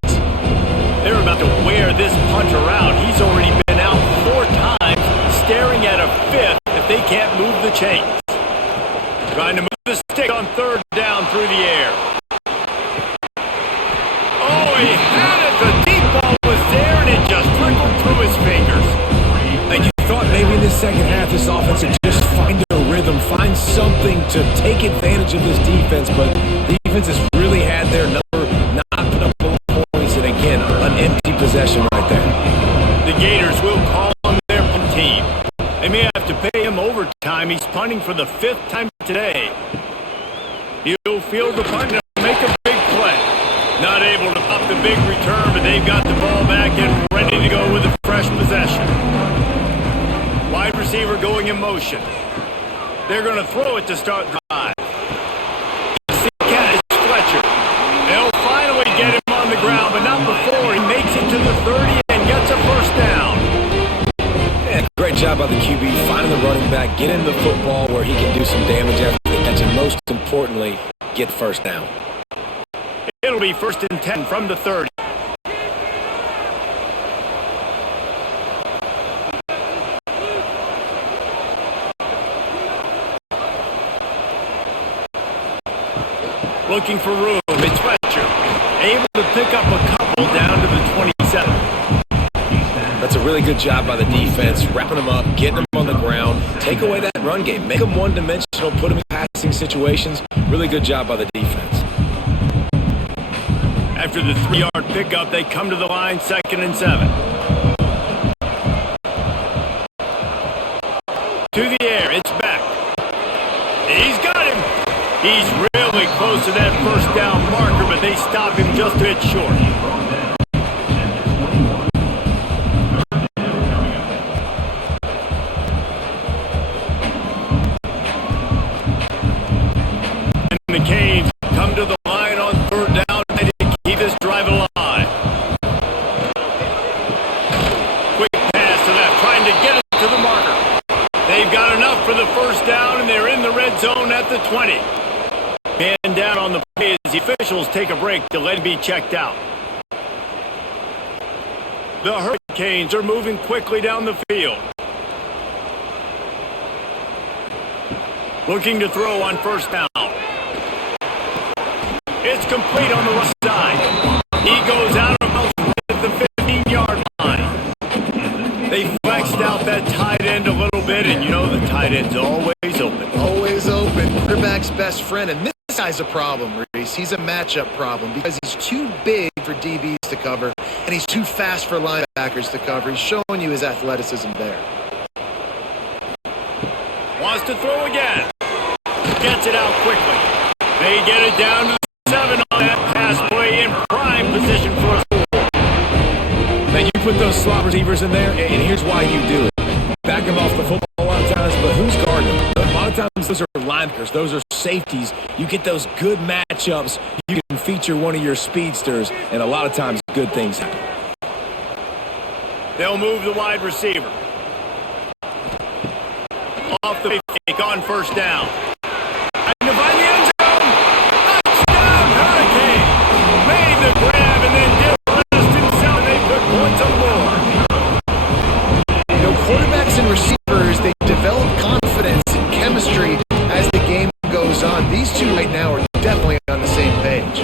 They're about to wear this punter out. He's already been out 4 times, staring at a 5th if they can't move the chains. Trying to move the stick on third down through the air. Oh, he had it. The deep ball was there, and it just trickled through his fingers. And you thought maybe in the second half this offense would just find a rhythm, find something to take advantage of this defense, but the defense has really had their number, not put up points, and again, an empty possession right there. The Gators will call on their punt team. They may have to pay him overtime. He's punting for the 5th time today. He'll field the punt and make a big play. Not able to pop the big return, but they've got the ball back and ready to go with a fresh possession. Wide receiver going in motion. They're going to throw it to start the drive. It's Fletcher. They'll finally get him on the ground, but not before he makes it to the 30 and gets a first down. Yeah, great job by the QB, finding the running back, get him the football where he can do some damage after the catch, and most importantly, get first down. It'll be 1st and 10 from the 30. Looking for room, it's Fletcher. Able to pick up a couple down to the 27. That's a really good job by the defense, wrapping them up, getting them on the ground, take away that run game, make them one-dimensional, put them in passing situations. Really good job by the defense. After the 3-yard pickup, they come to the line, 2nd and 7. To the air, it's back. He's got him. He's really close to that first down marker, but they stop him just a bit short. And the Canes come to the line on third down and keep this drive alive. Quick pass to that, trying to get it to the marker. They've got enough for the first down, and they're in the red zone at the 20. Man down on the play as the officials take a break to let him be checked out. The Hurricanes are moving quickly down the field. Looking to throw on first down. It's complete on the right side. He goes out of bounds at the 15-yard line. They flexed out that tight end a little bit, and you know the tight end's always open. Always open. Quarterback's best friend. And this guy's a problem, Reese. He's a matchup problem because he's too big for DBs to cover, and he's too fast for linebackers to cover. He's showing you his athleticism there. Wants to throw again. Gets it out quickly. They get it down to the 7 on that pass play in prime position for a score. Man, you put those slot receivers in there, and here's why you do it. Back them off the football a lot of times, but who's guarding them? A lot of times those are linebackers. Those are safeties. You get those good matchups. You can feature one of your speedsters, and a lot of times good things happen. They'll move the wide receiver. Off the fake on first down. And to find the end zone. Touchdown, Hurricane. Made the grab and then distanced himself. They put points on the board. You know, quarterbacks and receivers, they develop confidence and chemistry as the game goes on. These two right now are definitely on the same page.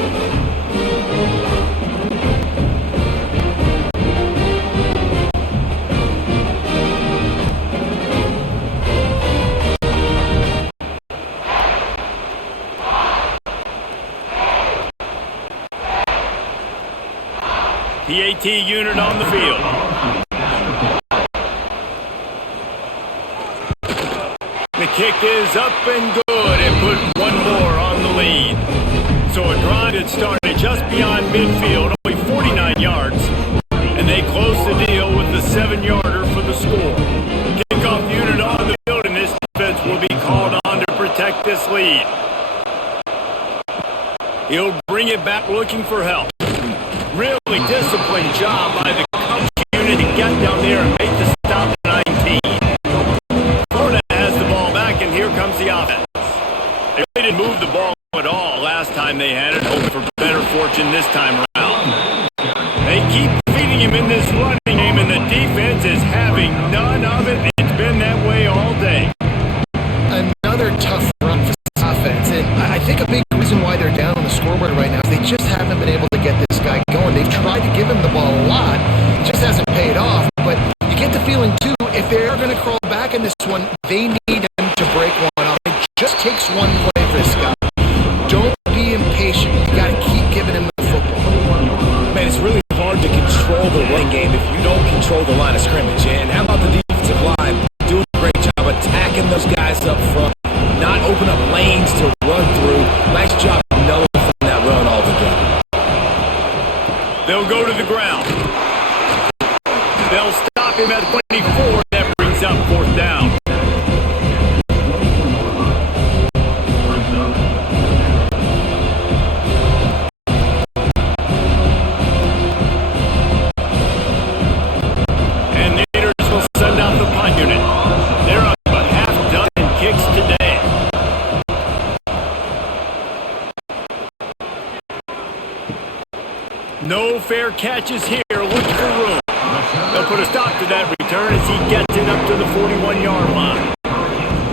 PAT unit on the field. The kick is up and good and put one more on the lead. So a drive that started just beyond midfield, only 49 yards, and they close the deal with the 7-yarder for the score. Kickoff unit on the field, and this defense will be called on to protect this lead. He'll bring it back looking for help. Really disciplined job by the coach unit to get down there and make the stop at 19. Florida has the ball back, and here comes the offense. They really didn't move the ball at all last time they had it, hoping for better fortune this time around. They keep feeding him in this running game, and the defense is having none of it. It's been that way all day. Another tough run for this offense, and I think a big reason why they're down on the scoreboard right now is they just haven't been able to get this guy going. They've tried to give him the ball a lot. It just hasn't paid off. But you get the feeling, too, if they are going to crawl back in this one, they need him to break one off. It just takes one play for this guy. Don't be impatient. You got to keep giving him the football. Man, it's really hard to control the running game if you don't control the line of scrimmage. And how about the defensive line doing a great job attacking those guys up front, not open up lanes to run through. Nice job nullifying that run altogether. They'll go to the ground. They'll stop him at 24. That brings up fourth down. And the Raiders will send out the punt unit. They're up about half dozen kicks today. No fair catches here. Look for room. They'll put a stop to that return as he gets it up to the 41-yard line.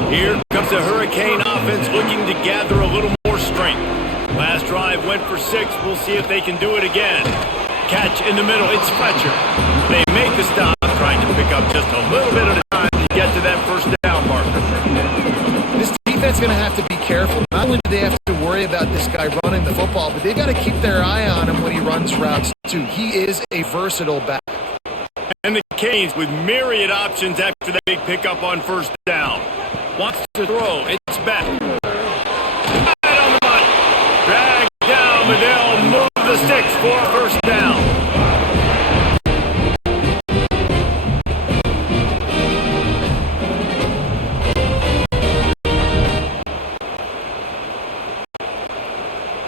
Here comes the Hurricane offense looking to gather a little more strength. Last drive went for 6. We'll see if they can do it again. Catch in the middle. It's Fletcher. They make the stop, trying to pick up just a little bit at a time to get to that first down marker. This defense is going to have to be careful. Not only do they have to worry about this guy running the football, but they've got to keep their eye on him when he runs routes, too. He is a versatile back. And the Canes with myriad options after that big pickup on first down. Wants to throw. It's back. Right on the money. for a first down.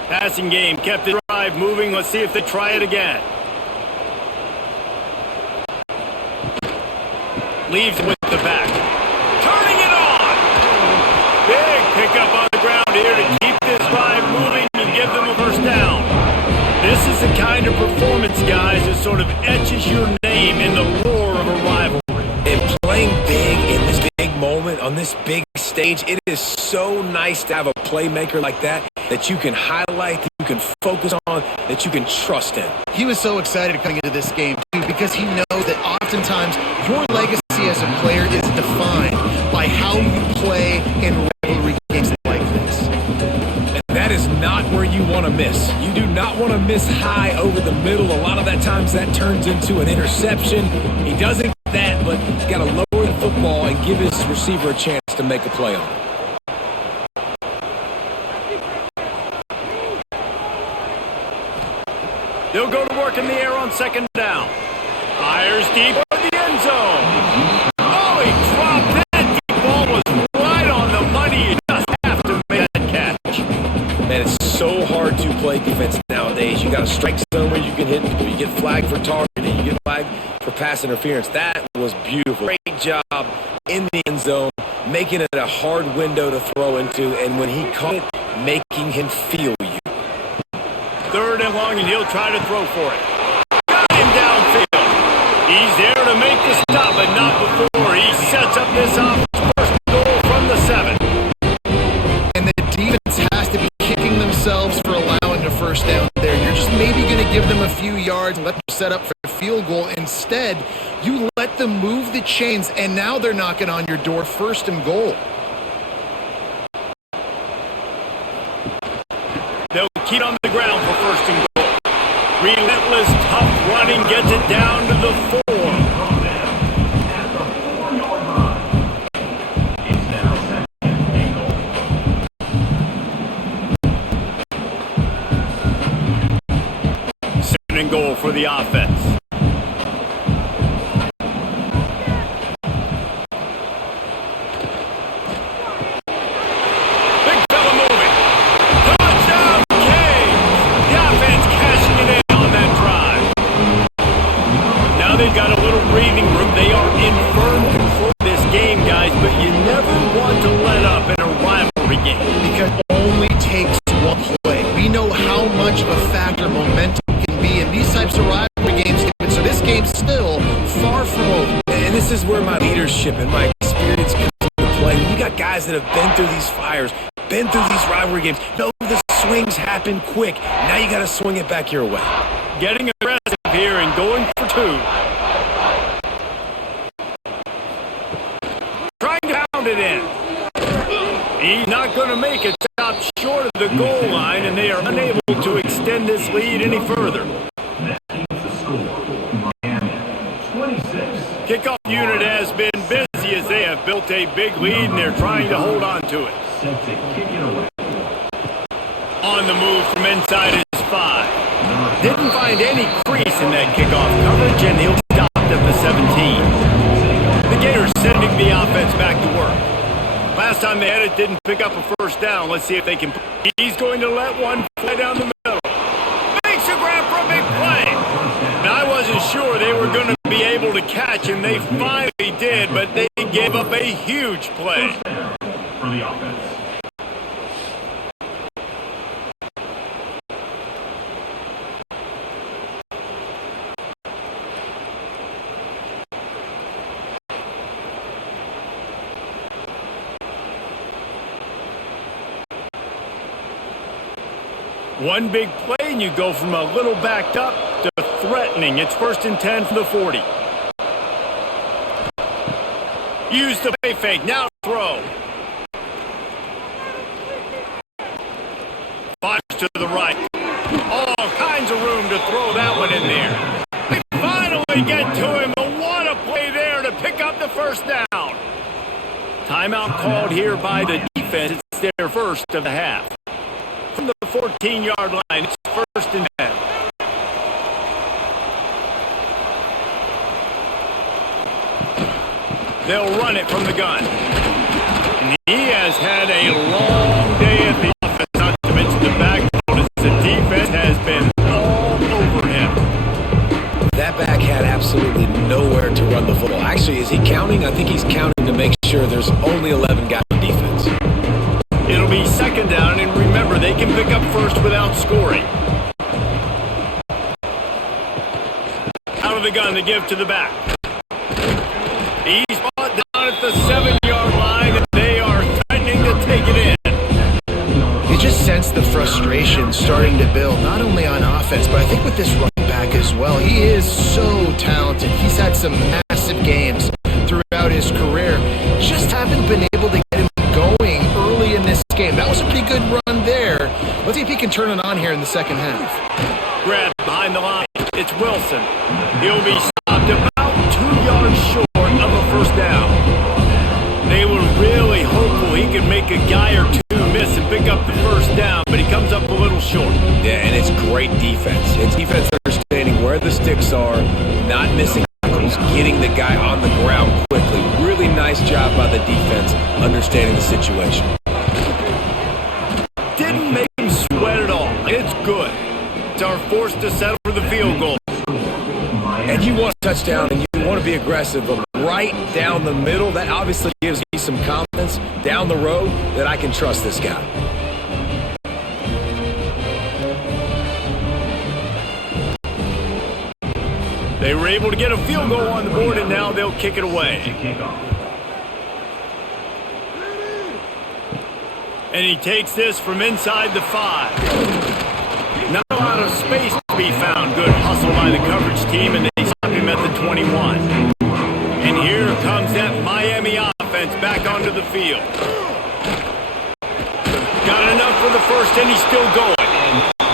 Passing game kept the drive moving. Let's see if they try it again. Leaves with the back. Turning it on! Big pickup on the ground here to keep this drive moving and give them a first down. This is the kind of performance, guys, that sort of etches your name in the roar of a rivalry. And playing big in this big moment, on this big stage, it is so nice to have a playmaker like that you can highlight, that you can focus on, that you can trust in. He was so excited coming into this game, too, because he knows that oftentimes your legacy as a player is defined by how you play in rivalry games like this. And that is not where you want to miss. You do not want to miss high over the middle. A lot of that times that turns into an interception. He doesn't get that, but he's got to lower the football and give his receiver a chance to make a play on it. They'll go to work in the air on second down. Fires deep for the end zone. Oh, he dropped that. The ball was right on the money. You just have to make that catch. Man, it's so hard to play defense nowadays. You got a strike zone where you can hit people. You get flagged for targeting. You get flagged for pass interference. That was beautiful. Great job in the end zone, making it a hard window to throw into. And when he caught it, making him feel you. Third and long, and he'll try to throw for it. Got him downfield. He's there to make the stop, but not before he sets up this offense. First goal from the 7. And the defense has to be kicking themselves for allowing a first down there. You're just maybe going to give them a few yards and let them set up for a field goal. Instead, you let them move the chains, and now they're knocking on your door, first and goal. They'll keep on the ground for first and goal. Relentless, tough running gets it down to the 4. Second and goal for the offense. They've got a little breathing room. They are in firm control of this game, guys, but you never want to let up in a rivalry game. Because it only takes one play. We know how much of a factor momentum can be in these types of rivalry games. So this game's still far from over. And this is where my leadership and my experience comes into play. You got guys that have been through these fires, been through these rivalry games, know the swings happen quick. Now you got to swing it back your way. Getting aggressive here and going for 2. Trying to pound it in. He's not going to make it. Stop short of the goal line, and they are unable to extend this lead any further. Kickoff unit has been busy as they have built a big lead, and they're trying to hold on to it. On the move from inside his 5. Didn't find any crease in that kickoff coverage, and he'll stop at the 17. The Gators sending the offense back to work. Last time they had it, didn't pick up a first down. Let's see if they can. He's going to let one fly down the middle. Makes a grab for a big play. Now, I wasn't sure they were going to be able to catch him. They finally did, but they gave up a huge play. For the offense. One big play, and you go from a little backed up to threatening. It's first and 10 from the 40. Use the play fake. Now throw. Fires to the right. All kinds of room to throw that one in there. They finally get to him. But what a play there to pick up the first down. Timeout called here by the defense. It's their first of the half. From the 14-yard line, it's first and 10. They'll run it from the gun. And he has had a long day at the offense, not to mention the backbone, as the defense has been all over him. That back had absolutely nowhere to run the football. Actually, is he counting? I think he's counting to make sure there's only 11 guys on defense. It'll be second down, and remember, they can pick up first without scoring. Out of the gun to give to the back. He's brought down at the 7-yard line, and they are threatening to take it in. You just sense the frustration starting to build, not only on offense, but I think with this running back as well. He is so talented. He's had some massive games throughout his career. Just haven't been able to get him going early in this game. That was a pretty good run there. Let's see if he can turn it on here in the second half. Grab behind the line. It's Wilson. He'll be stopped about 2 yards short of a first down. They were really hopeful he could make a guy or two miss and pick up the first down, but he comes up a little short. Yeah, and it's great defense. It's defense understanding where the sticks are, not missing tackles, getting the guy on the ground quickly. Really nice job by the defense understanding the situation. Didn't make him sweat at all. It's good. It's our force to settle for the field goal. And you want a touchdown and you want to be aggressive, but right down the middle, that obviously gives me some confidence down the road that I can trust this guy. They were able to get a field goal on the board, and now they'll kick it away. And he takes this from inside the 5. Not a lot of space to be found. Good hustle by the coverage team, and they stop him at the 21. And here comes that Miami offense back onto the field. Got enough for the first, and he's still going.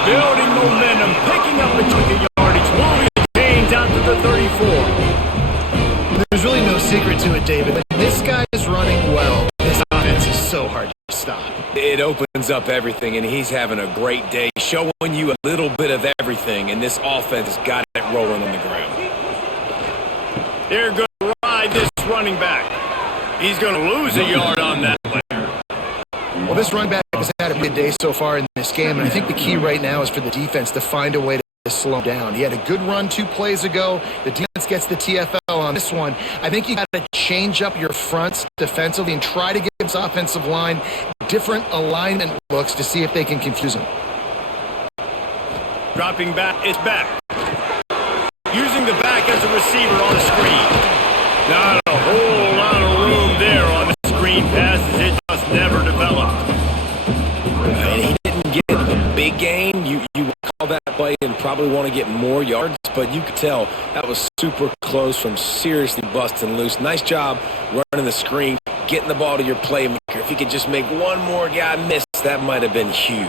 Building momentum, picking up a chunk of yardage, moving the chains out to the 34. There's really no secret to it, David. When this guy is running well, this offense is so hard to stop. It opens up everything, and he's having a great day, showing you a little bit of everything, and this offense has got it rolling on the ground. They're going to ride this running back. He's going to lose a yard on that player. Well, this running back has had a good day so far in this game, and I think the key right now is for the defense to find a way to slow him down. He had a good run 2 plays ago. The defense gets the TFL on this one. I think you got to change up your fronts defensively and try to give this offensive line different alignment looks to see if they can confuse him. Dropping back, it's back. Using the back as a receiver on the screen. Not a whole lot of room there on the screen passes. It just never developed. And he didn't get the big gain. You call that play and probably want to get more yards, but you could tell that was super close from seriously busting loose. Nice job running the screen, getting the ball to your playmaker. If he could just make one more guy miss, that might have been huge.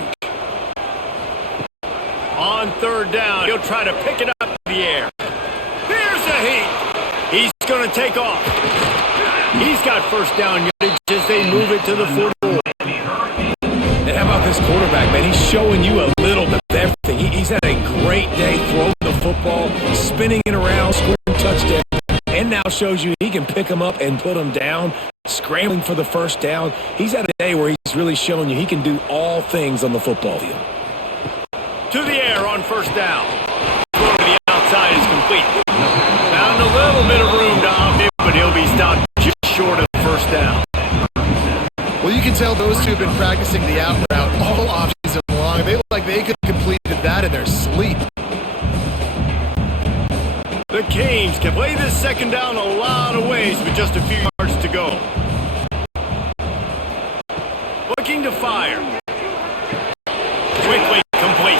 On third down, he'll try to pick it up in the air. Here's a heat. He's going to take off. He's got first down yardage as they move it to the 44. And how about this quarterback, man? He's showing you a little bit of everything. He's had a great day throwing the football, spinning it around, scoring touchdown, and now shows you he can pick them up and put them down, scrambling for the first down. He's had a day where he's really showing you he can do all things on the football field. To the air on first down. Throw to the outside is complete. Found a little bit of room to opt in, but he'll be stopped just short of the first down. Well, you can tell those two have been practicing the out route all offseason long. They look like they could have completed that in their sleep. The Canes can play this second down a lot of ways with just a few yards to go. Looking to fire. Quickly complete.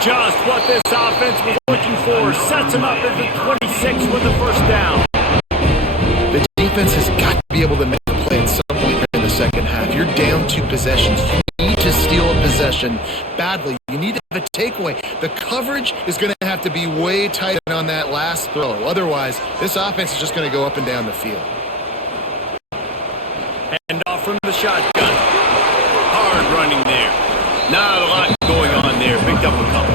Just what this offense was looking for. Sets him up at the 26 with the first down. The defense has got to be able to make a play at some point here in the second half. You're down 2 possessions. You need to steal a possession badly. You need to have a takeaway. The coverage is going to have to be way tighter on that last throw. Otherwise, this offense is just going to go up and down the field. Hand off from the shotgun. Hard running there. Not a lot going on there. Picked up a couple.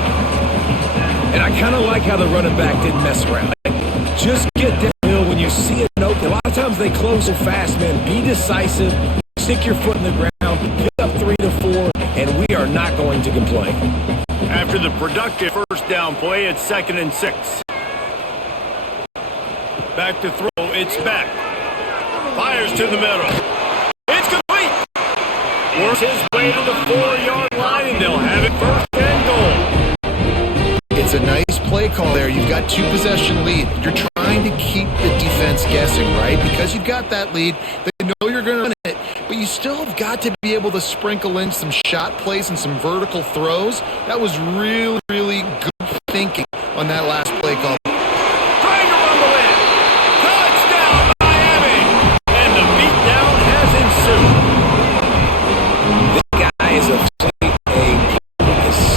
And I kind of like how the running back didn't mess around. Just get downhill when you see it open. A lot of sometimes they close so fast, man. Be decisive. Stick your foot in the ground. Get up 3 to 4, and we are not going to complain. After the productive first down play, it's 2nd and 6. Back to throw, it's back. Fires to the middle. It's complete. Works his way to the 4-yard line, and they'll have it 1st and goal. It's a nice play call there. You've got 2-possession lead. You're trying to keep the defense guessing, right? Because you've got that lead, they know you're going to run it, but you still have got to be able to sprinkle in some shot plays and some vertical throws. That was really, really good thinking on that last play call. Trying to rumble in. Touchdown, Miami. And the beatdown has ensued. This guy is his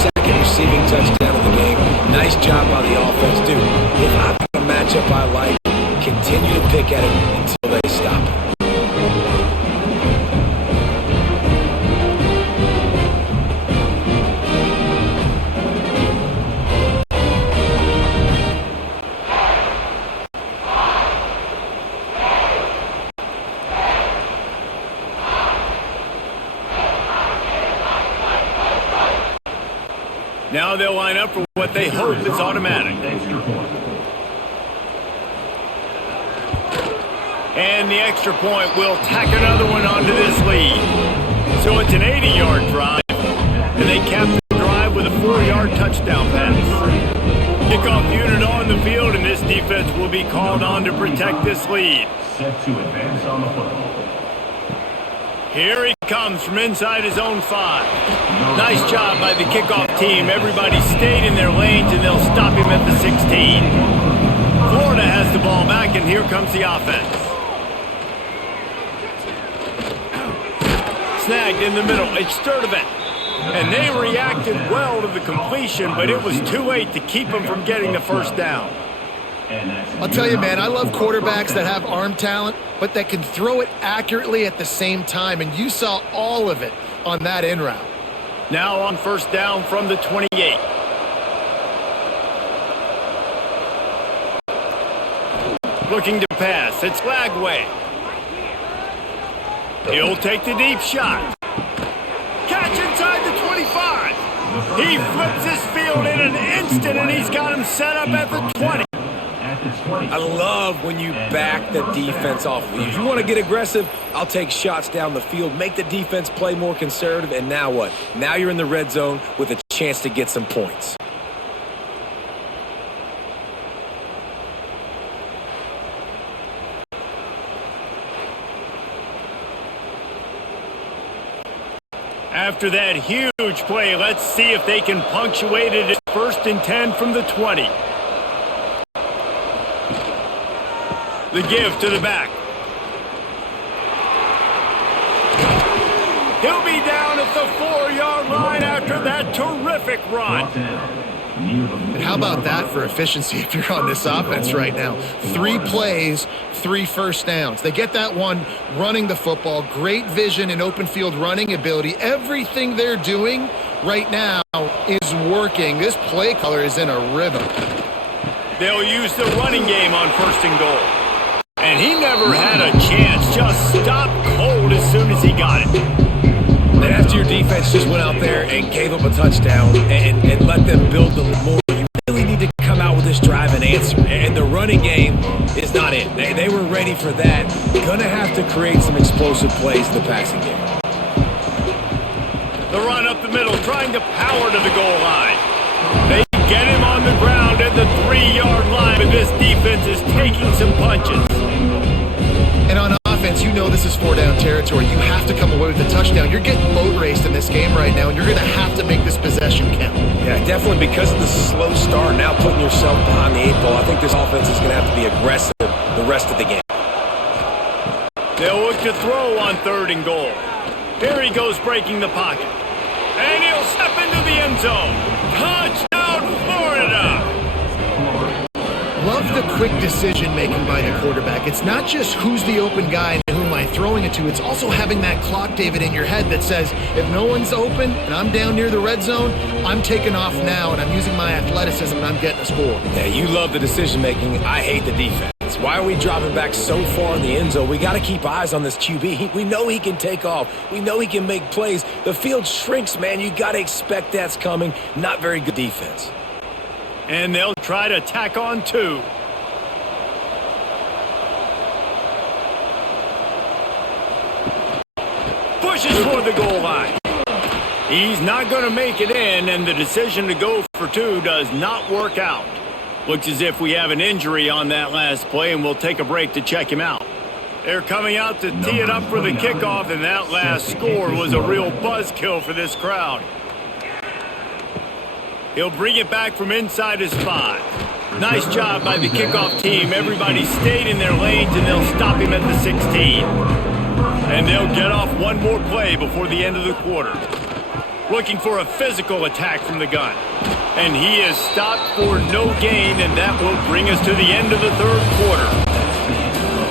second receiving touchdown of the game. Nice job by the offense, dude. If I've got a matchup I like, continue to pick at it until they stop it. Now they'll line up for what they hope is automatic. Extra point. And the extra point will tack another one onto this lead. So it's an 80-yard drive, and they cap the drive with a 4-yard touchdown pass. Kickoff unit on the field, and this defense will be called on to protect this lead. Set to advance on the football. Here he comes from inside his own 5. Nice job by the kickoff team. Everybody stayed in their lanes, and they'll stop him at the 16. Florida has the ball back, and here comes the offense. Snagged in the middle. It's Sturdivant. And they reacted well to the completion, but it was too late to keep them from getting the first down. I'll tell you, man, I love quarterbacks that have arm talent, but that can throw it accurately at the same time, and you saw all of it on that in route. Now on first down from the 28. Looking to pass. It's Lagway. He'll take the deep shot. Catch inside the 25. He flips his field in an instant, and he's got him set up at the 20. I love when you back the defense off. If you want to get aggressive, I'll take shots down the field, make the defense play more conservative, and now what? Now you're in the red zone with a chance to get some points. After that huge play, let's see if they can punctuate it at 1st and 10 from the 20. The give to the back. He'll be down at the 4-yard line after that terrific run. And how about that for efficiency if you're on this offense right now? 3 plays, 3 first downs. They get that one running the football, great vision and open field running ability. Everything they're doing right now is working. This play caller is in a rhythm. They'll use the running game on 1st and goal. And he never had a chance, just stopped cold as soon as he got it. And after your defense just went out there and gave up a touchdown and let them build the more, you really need to come out with this drive and answer. And the running game is not it. They were ready for that. Going to have to create some explosive plays in the passing game. The run up the middle, trying to power to the goal line. They get him on the ground at the 3-yard line, but this defense is taking some punches. And on offense, you know this is 4-down territory. You have to come away with a touchdown. You're getting boat raced in this game right now, and you're going to have to make this possession count. Yeah, definitely because of the slow start, now putting yourself behind the 8 ball. I think this offense is going to have to be aggressive the rest of the game. They'll look to throw on 3rd and goal. Here he goes breaking the pocket. And he'll step into the end zone. Touchdown, Florida! Love the quick decision-making by the quarterback. It's not just who's the open guy and who am I throwing it to. It's also having that clock, David, in your head that says, if no one's open and I'm down near the red zone, I'm taking off now and I'm using my athleticism and I'm getting a score. Yeah, you love the decision-making. I hate the defense. Why are we dropping back so far in the end zone? We got to keep eyes on this QB. We know he can take off. We know he can make plays. The field shrinks, man. You got to expect that's coming. Not very good defense. And they'll try to tack on 2. Pushes for the goal line. He's not going to make it in, and the decision to go for 2 does not work out. Looks as if we have an injury on that last play, and we'll take a break to check him out. They're coming out to tee it up for the kickoff, and that last score was a real buzzkill for this crowd. He'll bring it back from inside his 5. Nice job by the kickoff team. Everybody stayed in their lanes, and they'll stop him at the 16. And they'll get off one more play before the end of the quarter. Looking for a physical attack from the gun. And he is stopped for no gain, and that will bring us to the end of the third quarter.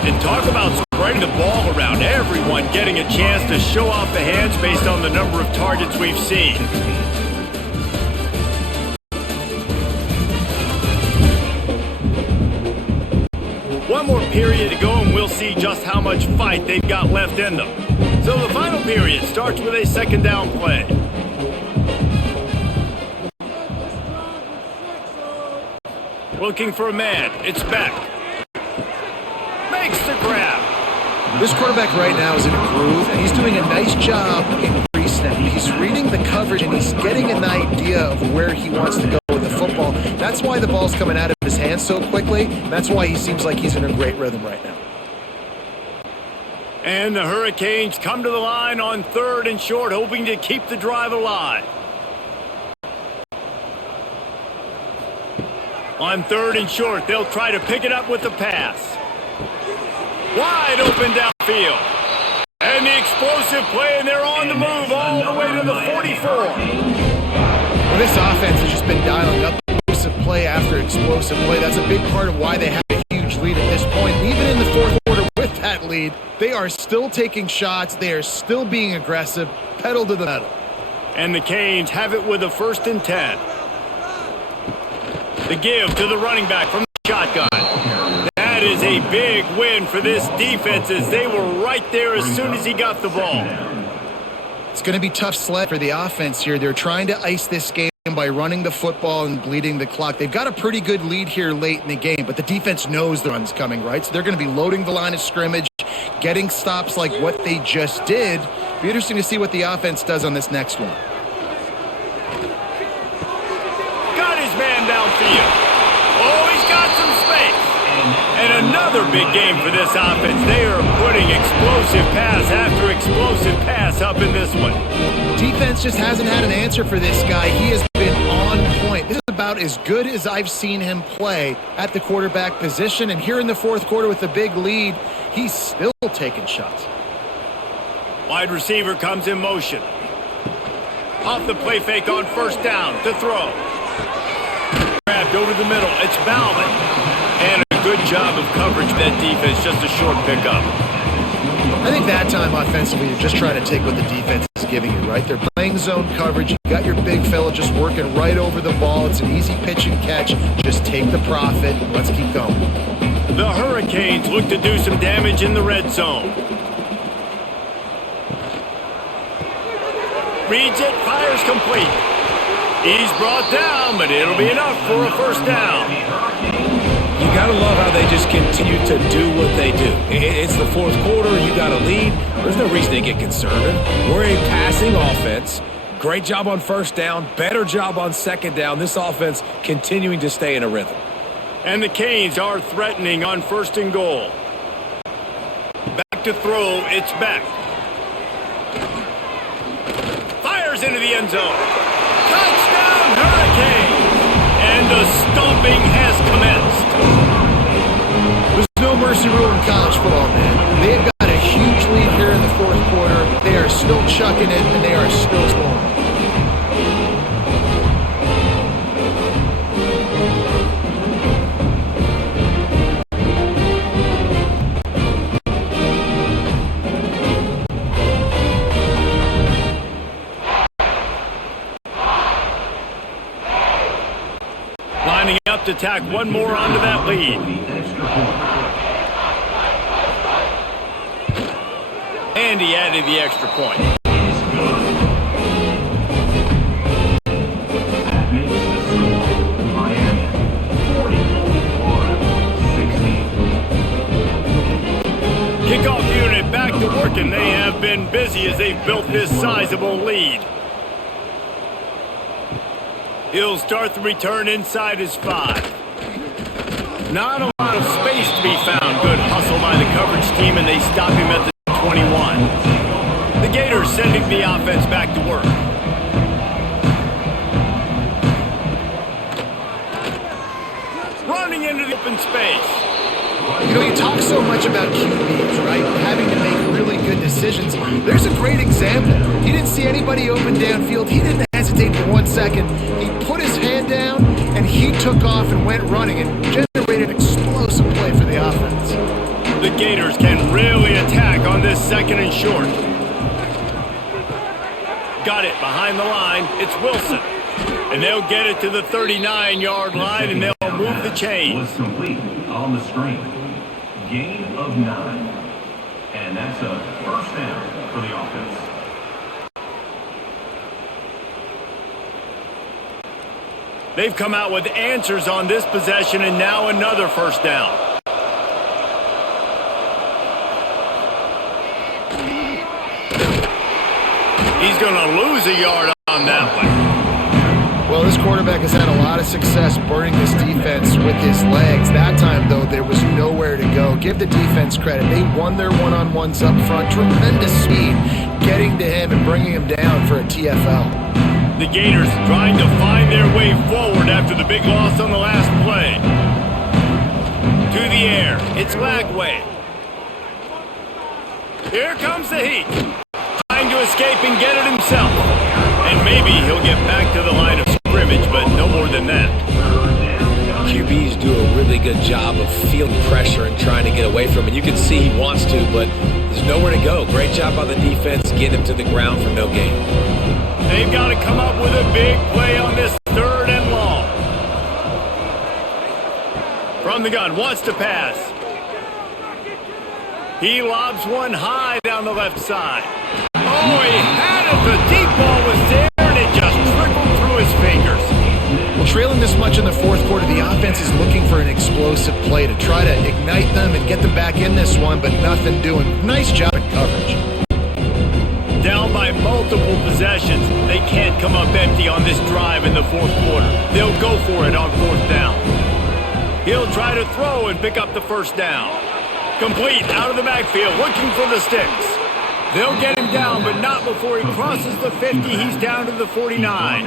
And talk about spreading the ball around. Everyone getting a chance to show off the hands based on the number of targets we've seen. One more period to go, and we'll see just how much fight they've got left in them. So the final period starts with a second down play. Looking for a man. It's Beck. Makes the grab. This quarterback right now is in a groove, and he's doing a nice job in pre-snap. He's reading the coverage, and he's getting an idea of where he wants to go with the football. That's why the ball's coming out of his hands so quickly. That's why he seems like he's in a great rhythm right now. And the Hurricanes come to the line on 3rd and short, hoping to keep the drive alive. On 3rd and short, they'll try to pick it up with the pass. Wide open downfield. And the explosive play, and they're on the move all the way to the 44. Well, this offense has just been dialing up explosive play after explosive play. That's a big part of why they have a huge lead at this point. Even in the fourth quarter with that lead, they are still taking shots. They are still being aggressive. Pedal to the metal. And the Canes have it with a 1st and 10. The give to the running back from the shotgun. That is a big win for this defense, as they were right there as soon as he got the ball. It's going to be tough sled for the offense here. They're trying to ice this game by running the football and bleeding the clock. They've got a pretty good lead here late in the game, but the defense knows the run's coming, right? So they're going to be loading the line of scrimmage, getting stops like what they just did. Be interesting to see what the offense does on this next one. Got his man downfield. Oh, he's got some space. And another big game for this offense. They are putting explosive pass after explosive pass up in this one. Defense just hasn't had an answer for this guy. He has been on point. This is about as good as I've seen him play at the quarterback position. And here in the fourth quarter with the big lead, he's still taking shots. Wide receiver comes in motion. Off the play fake on 1st down to throw. Grabbed over the middle. It's Bauman. And a good job of coverage for that defense. Just a short pickup. I think that time offensively, you're just trying to take what the defense is giving you, right? They're playing zone coverage. You got your big fella just working right over the ball. It's an easy pitch and catch. Just take the profit. Let's keep going. The Hurricanes look to do some damage in the red zone. Reads it, fires complete. He's brought down, but it'll be enough for a 1st down. You got to love how they just continue to do what they do. It's the fourth quarter. You got a lead. There's no reason to get conservative. We're a passing offense. Great job on 1st down. Better job on 2nd down. This offense continuing to stay in a rhythm. And the Canes are threatening on 1st and goal. Back to throw. It's Beck. Fires into the end zone. Touchdown, Hurricanes! And the stomping has commenced. There's no mercy rule in college football, man. They've got a huge lead here in the fourth quarter. They are still chucking it, and they are still scoring. Lining up to tack one more onto that lead. and he added the extra point. Is good. That makes the score Miami 40, Florida 16. Kickoff unit back to work, and they have been busy as they've built this sizable lead. He'll start the return inside his 5. Not a lot of space to be found. Good hustle by the coverage team, and they stop him at the 21. The Gators sending the offense back to work. Running into the open space. You know, you talk so much about QBs, right? Having to make really good decisions. There's a great example. He didn't see anybody open downfield. He didn't hesitate for 1 second. He put his hand down, and he took off and went running and generated an explosive play for the offense. The Gators can really attack on this 2nd and short. Got it behind the line. It's Wilson. And they'll get it to the 39-yard line, and they'll move the chain. Was complete on the screen. Gain of 9. And that's a first down for the offense. They've come out with answers on this possession, and now another first down. He's going to lose a yard on that one. Well, this quarterback has had a lot of success burning this defense with his legs. That time, though, there was nowhere to go. Give the defense credit. They won their one-on-ones up front. Tremendous speed getting to him and bringing him down for a TFL. The Gators trying to find their way forward after the big loss on the last play. To the air. It's Lagway. Here comes the heat. Trying to escape and get it himself. And maybe he'll get back to the line of scrimmage, but no more than that. QBs do a really good job of feeling pressure and trying to get away from it. You can see he wants to, but there's nowhere to go. Great job by the defense, getting him to the ground for no gain. They've got to come up with a big play on this 3rd and long. From the gun, wants to pass. He lobs one high down the left side. Oh, he had it. The deep ball was there, and it just trickled through his fingers. Well, trailing this much in the 4th quarter, the offense is looking for an explosive play to try to ignite them and get them back in this one, but nothing doing. Nice job in coverage. Down by multiple possessions, they can't come up empty on this drive in the 4th quarter. They'll go for it on 4th down. He'll try to throw and pick up the first down. Complete out of the backfield, looking for the sticks. They'll get him down, but not before he crosses the 50. He's down to the 49.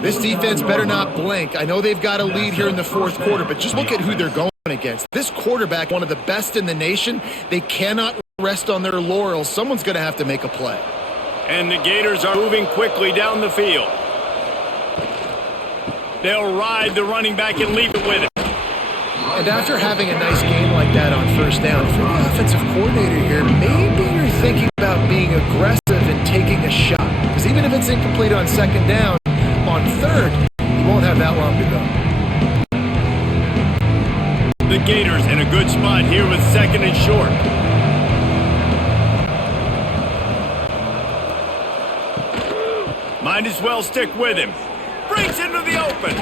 This defense better not blink. I know they've got a lead here in the 4th quarter, but just look at who they're going against. This quarterback, one of the best in the nation, they cannot rest on their laurels. Someone's going to have to make a play. And the Gators are moving quickly down the field. They'll ride the running back and leave it with him. And after having a nice game like that on 1st down, for the offensive coordinator here, maybe you're thinking about being aggressive and taking a shot. Because even if it's incomplete on 2nd down, on 3rd, you won't have that long to go. The Gators in a good spot here with 2nd and short. Might as well stick with him. Breaks into the open.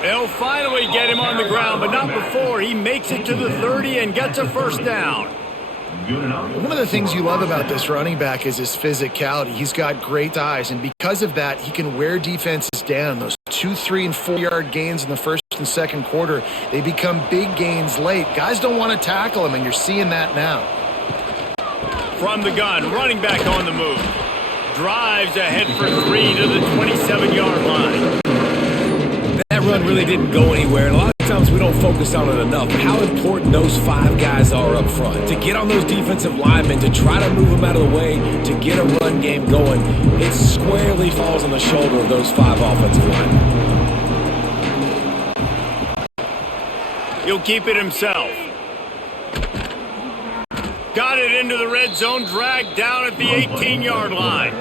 They'll finally get him on the ground, but not before he makes it to the 30 and gets a first down. One of the things you love about this running back is his physicality. He's got great eyes, and because of that, he can wear defenses down. Those 2, 3, and 4-yard gains in the 1st and 2nd quarter, they become big gains late. Guys don't want to tackle him, and you're seeing that now. From the gun, running back on the move. Drives ahead for 3 to the 27-yard line. That run really didn't go anywhere, and a lot of times we don't focus on it enough, but how important those 5 guys are up front. To get on those defensive linemen, to try to move them out of the way, to get a run game going, it squarely falls on the shoulder of those 5 offensive linemen. He'll keep it himself. Got it into the red zone, dragged down at the 18-yard line.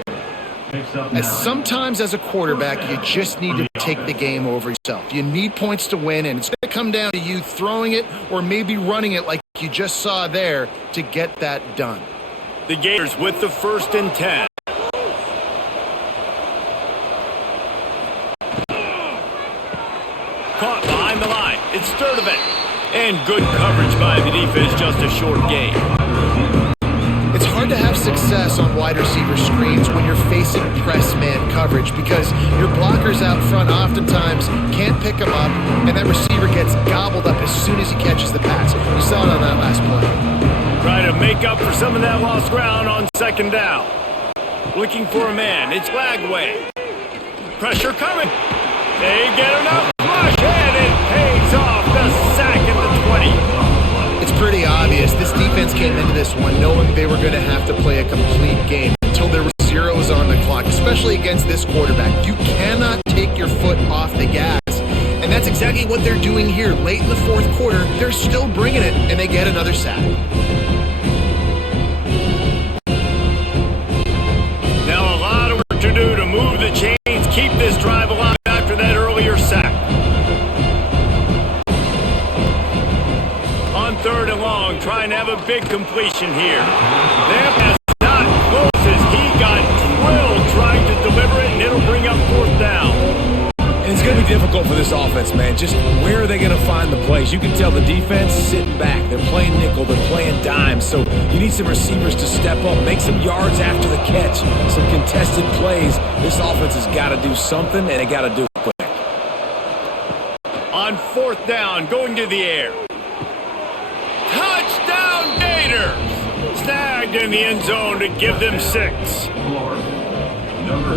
As sometimes as a quarterback, you just need to take the game over yourself. You need points to win, and it's going to come down to you throwing it or maybe running it like you just saw there to get that done. The Gators with the 1st and 10. Caught behind the line. It's Sturdivant. And good coverage by the defense, just a short gain. It's hard to have success on wide receiver screens when you're facing press man coverage because your blockers out front oftentimes can't pick them up, and that receiver gets gobbled up as soon as he catches the pass. You saw it on that last play. Try to make up for some of that lost ground on 2nd down. Looking for a man. It's Lagway. Pressure coming. They get enough rush, and it pays off. The sack at the 20. It's pretty obvious. This defense came into this one knowing they were going to have to play a complete game until there were zeros on the clock, especially against this quarterback. You cannot take your foot off the gas. And that's exactly what they're doing here. Late in the 4th quarter, they're still bringing it, and they get another sack. Now a lot of work to do to move the chains, keep this drive alive after that earlier sack. On 3rd and long, trying to have a big completion here. That pass not close as he got drilled trying to deliver it, and it'll bring up 4th down. And it's going to be difficult for this offense, man. Just where are they going to find the plays? You can tell the defense sitting back. They're playing nickel. They're playing dime. So you need some receivers to step up, make some yards after the catch, some contested plays. This offense has got to do something, and they got to do it quick. On 4th down, going to the air. Touchdown Gators! Snagged in the end zone to give them 6.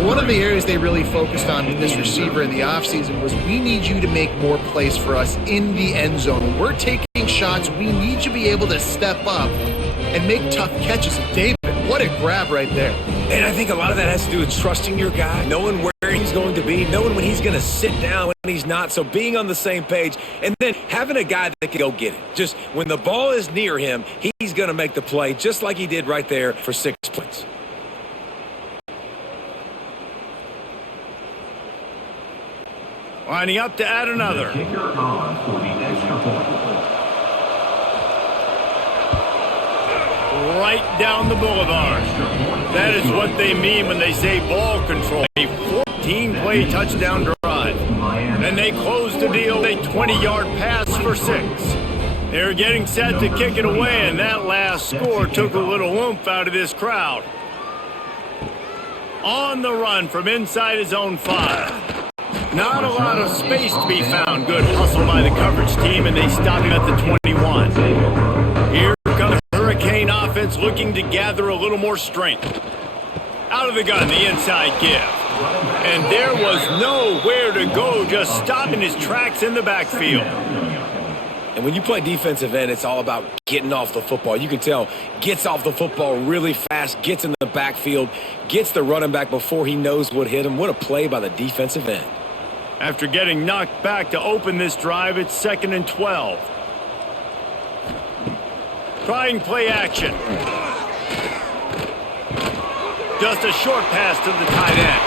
One of the areas they really focused on with this receiver in the offseason was we need you to make more plays for us in the end zone. When we're taking shots, we need you to be able to step up and make tough catches. David, what a grab right there. And I think a lot of that has to do with trusting your guy, knowing where he's going to be, knowing when he's going to sit down, when he's not. So being on the same page, and then having a guy that can go get it. Just when the ball is near him, he's going to make the play, just like he did right there for 6 points. Lining up to add another. Kicker on for the extra point. Right down the boulevard. That is what they mean when they say ball control. A 14-play touchdown drive. Then they close the deal with a 20-yard pass for 6. They're getting set to kick it away, and that last score took a little oomph out of this crowd. On the run from inside his own 5. Not a lot of space to be found. Good hustle by the coverage team, and they stop him at the 21. Here comes the Hurricane offense looking to gather a little more strength. Out of the gun, the inside give. And there was nowhere to go, just stopping his tracks in the backfield. And when you play defensive end, it's all about getting off the football. You can tell, gets off the football really fast, gets in the backfield, gets the running back before he knows what hit him. What a play by the defensive end. After getting knocked back to open this drive, it's 2nd and 12. Trying play action. Just a short pass to the tight end.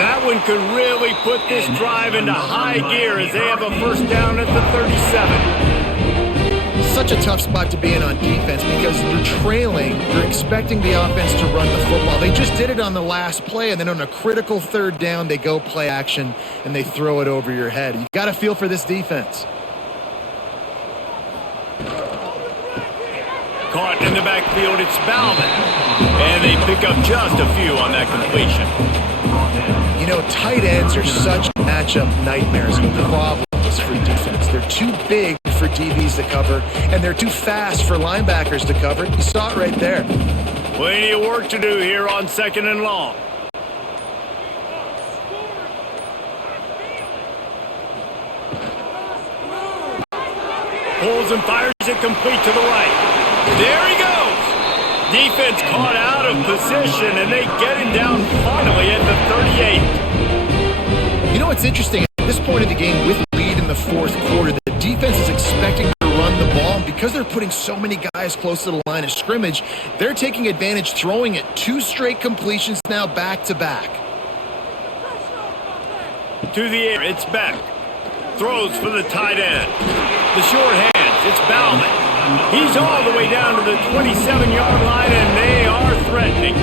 That one could really put this drive into high gear as they have a 1st down at the 37. Such a tough spot to be in on defense because you're trailing. You're expecting the offense to run the football. They just did it on the last play, and then on a critical 3rd down, they go play action, and they throw it over your head. You got to feel for this defense. Caught in the backfield, it's Bauman. And they pick up just a few on that completion. You know, tight ends are such matchup nightmares and problems for defense. They're too big for DBs to cover, and they're too fast for linebackers to cover. You saw it right there. Plenty of work to do here on 2nd and long. Pulls and fires it complete to the right. There he goes. Defense caught out of position, and they get him down finally at the 38. You know what's interesting? At this point of the game, with lead in the 4th quarter, the defense is expecting to run the ball. And because they're putting so many guys close to the line of scrimmage, they're taking advantage, throwing it. 2 straight completions now back-to-back. To the air, it's Beck. Throws for the tight end. The short hands, it's Bauman. He's all the way down to the 27-yard line, and they are threatening.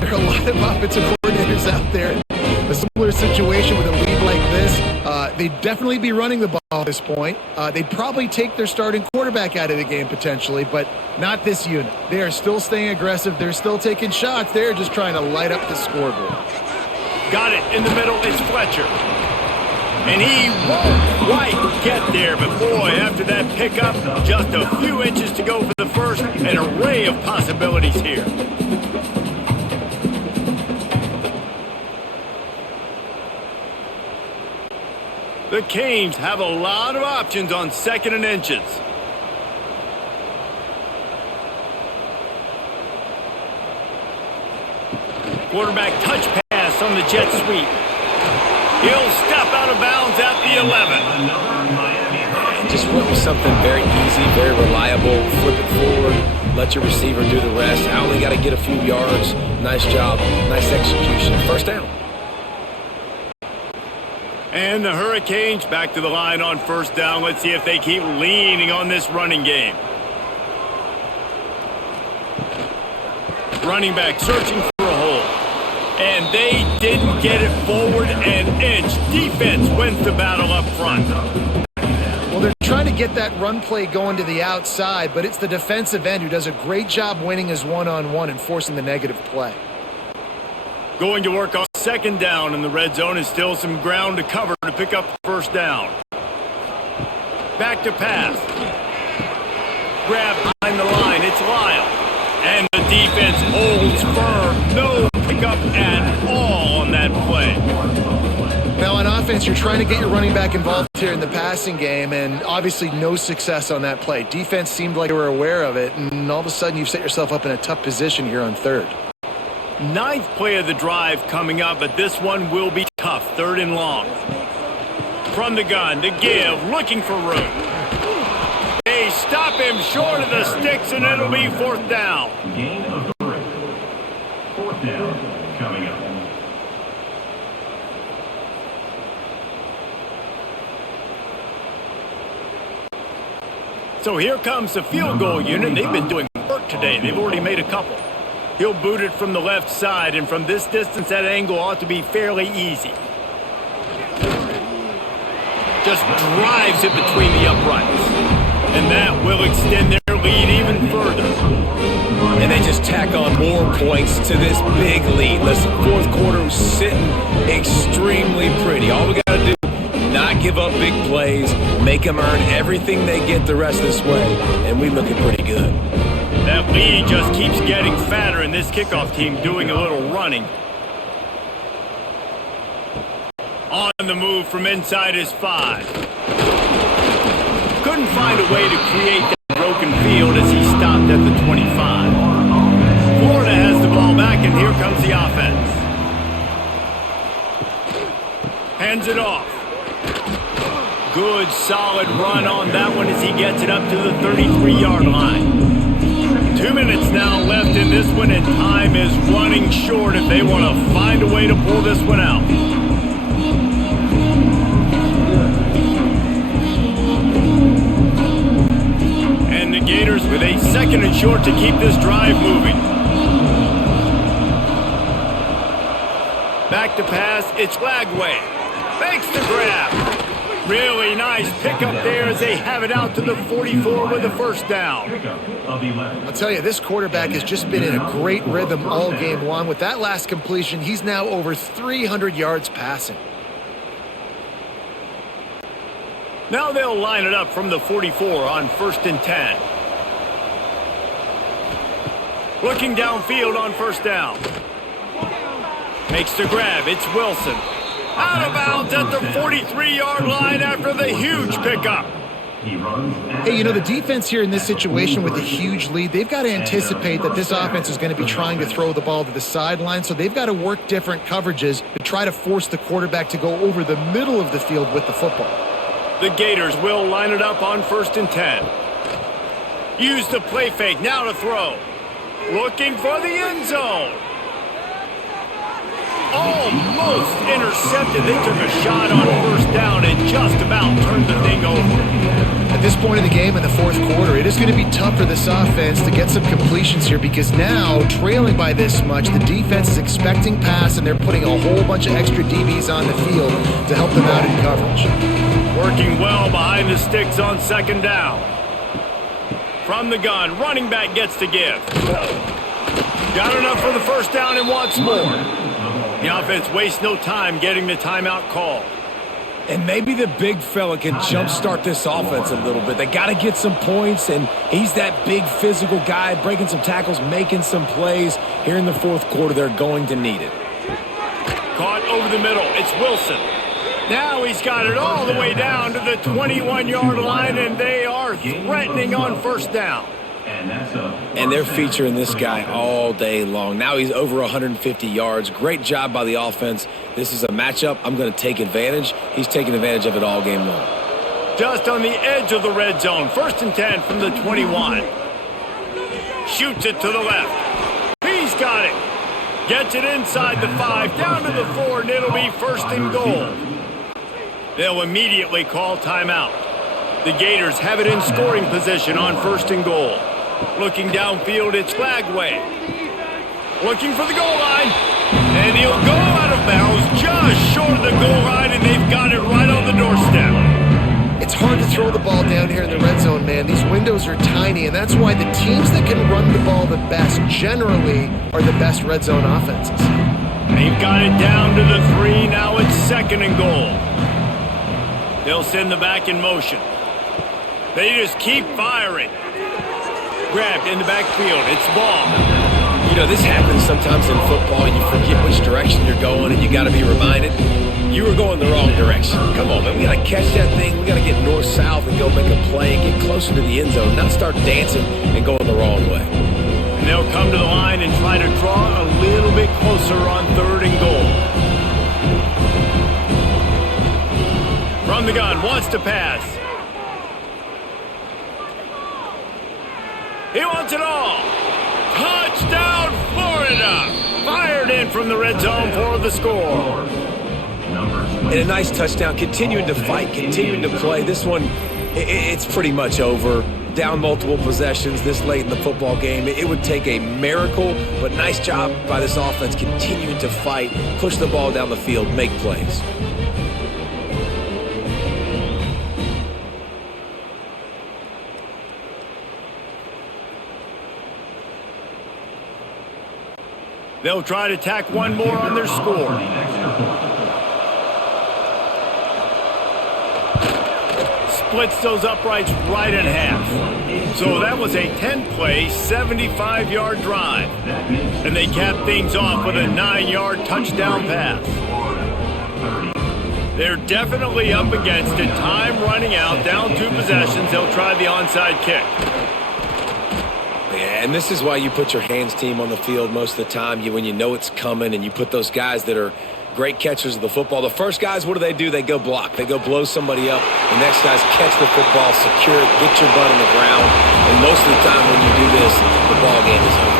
There are a lot of offensive coordinators out there. A similar situation with a lead like this, they'd definitely be running the ball at this point. They'd probably take their starting quarterback out of the game potentially, but not this unit. They are still staying aggressive. They're still taking shots. They're just trying to light up the scoreboard. Got it in the middle. It's Fletcher. And he won't quite get there, but boy, after that pickup, just a few inches to go for the first. An array of possibilities here. The Canes have a lot of options on 2nd and inches. Quarterback touch pass on the jet sweep. He'll step out of bounds at the 11. Just went with something very easy, very reliable. Flip it forward, let your receiver do the rest. I only got to get a few yards. Nice job, nice execution. First down. And the Hurricanes back to the line on 1st down. Let's see if they keep leaning on this running game. Running back searching for a hole. And they didn't get it forward an inch. Defense wins the battle up front. Well, they're trying to get that run play going to the outside, but it's the defensive end who does a great job winning his one-on-one and forcing the negative play. Going to work on 2nd down in the red zone, and still some ground to cover to pick up the 1st down. Back to pass. Grab behind the line. It's Lyle. And the defense holds firm. No pickup at all on that play. Now on offense, you're trying to get your running back involved here in the passing game, and obviously no success on that play. Defense seemed like they were aware of it, and all of a sudden you've set yourself up in a tough position here on 3rd. 9th play of the drive coming up, but this one will be tough. 3rd and long. From the gun to give, looking for room. They stop him short of the sticks, and it'll be 4th down. Gain of 3. 4th down coming up. So here comes the field goal unit. They've been doing work today. They've already made a couple. He'll boot it from the left side, and from this distance, that angle ought to be fairly easy. Just drives it between the uprights. And that will extend their lead even further. And they just tack on more points to this big lead. Listen, 4th quarter was sitting extremely pretty. All we got to do, not give up big plays, make them earn everything they get the rest of this way, and we looking pretty good. That lead just keeps getting fatter, and this kickoff team doing a little running. On the move from inside his 5. Couldn't find a way to create that broken field as he stopped at the 25. Florida has the ball back, and here comes the offense. Hands it off. Good, solid run on that one as he gets it up to the 33-yard line. 2 minutes now left in this one, and time is running short if they want to find a way to pull this one out. And the Gators with a 2nd and short to keep this drive moving. Back to pass, it's Lagway. Fakes the grab. Really nice pickup there as they have it out to the 44 with the 1st down. I'll tell you, this quarterback has just been in a great rhythm all game long. With that last completion, he's now over 300 yards passing. Now they'll line it up from the 44 on 1st and 10. Looking downfield on 1st down. Makes the grab. It's Wilson. Out of bounds at the 43-yard line after the huge pickup. Hey, you know, the defense here in this situation with a huge lead, they've got to anticipate that this offense is going to be trying to throw the ball to the sideline, so they've got to work different coverages to try to force the quarterback to go over the middle of the field with the football. The Gators will line it up on 1st and 10. Use the play fake, now to throw. Looking for the end zone. Almost intercepted. They took a shot on 1st down and just about turned the thing over. at this point in the game in the fourth quarter, it is going to be tough for this offense to get some completions here because now, trailing by this much, the defense is expecting pass and they're putting a whole bunch of extra DBs on the field to help them out in coverage. Working well behind the sticks on second down. From the gun, running back gets to give. Got enough for the first down and wants more. The offense wastes no time getting the timeout called. And maybe the big fella can jumpstart this offense a little bit. They got to get some points, and he's that big physical guy, breaking some tackles, making some plays. Here in the fourth quarter, they're going to need it. Caught over the middle. It's Wilson. Now he's got it all the way down to the 21-yard line, and they are threatening on first down. And they're featuring this guy all day long. Now he's over 150 yards. Great job by the offense. This is a matchup. I'm going to take advantage. He's taking advantage of it all game long. Just on the edge of the red zone. 1st and 10 from the 21. Shoots it to the left. He's got it. Gets it inside the 5, down to the 4, and it'll be 1st and goal. They'll immediately call timeout. The Gators have it in scoring position on 1st and goal. Looking downfield, it's Flagway. Looking for the goal line. And he'll go out of bounds just short of the goal line, and they've got it right on the doorstep. It's hard to throw the ball down here in the red zone, man. These windows are tiny, and that's why the teams that can run the ball the best generally are the best red zone offenses. They've got it down to the 3. Now it's 2nd and goal. They'll send the back in motion. They just keep firing. Grabbed in the backfield. It's Ball. You know, this happens sometimes in football. You forget which direction you're going, and you got to be reminded, you were going the wrong direction. Come on, man. We got to catch that thing. We got to get north-south and go make a play and get closer to the end zone, not start dancing and going the wrong way. And they'll come to the line and try to draw a little bit closer on 3rd and goal. From the gun, wants to pass. He wants it all. Touchdown, Florida. Fired in from the red zone for the score. And a nice touchdown, continuing to fight, continuing to play. This one, it's pretty much over. Down multiple possessions this late in the football game. It would take a miracle, but nice job by this offense continuing to fight, push the ball down the field, make plays. They'll try to tack one more on their score. Splits those uprights right in half. So that was a 10-play, 75-yard drive. And they capped things off with a 9-yard touchdown pass. They're definitely up against it. Time running out, down 2 possessions. They'll try the onside kick. Yeah, and this is why you put your hands team on the field most of the time. When you know it's coming, and you put those guys that are great catchers of the football. The first guys, what do? They go block. They go blow somebody up. The next guys catch the football, secure it, get your butt on the ground. And most of the time when you do this, the ball game is over.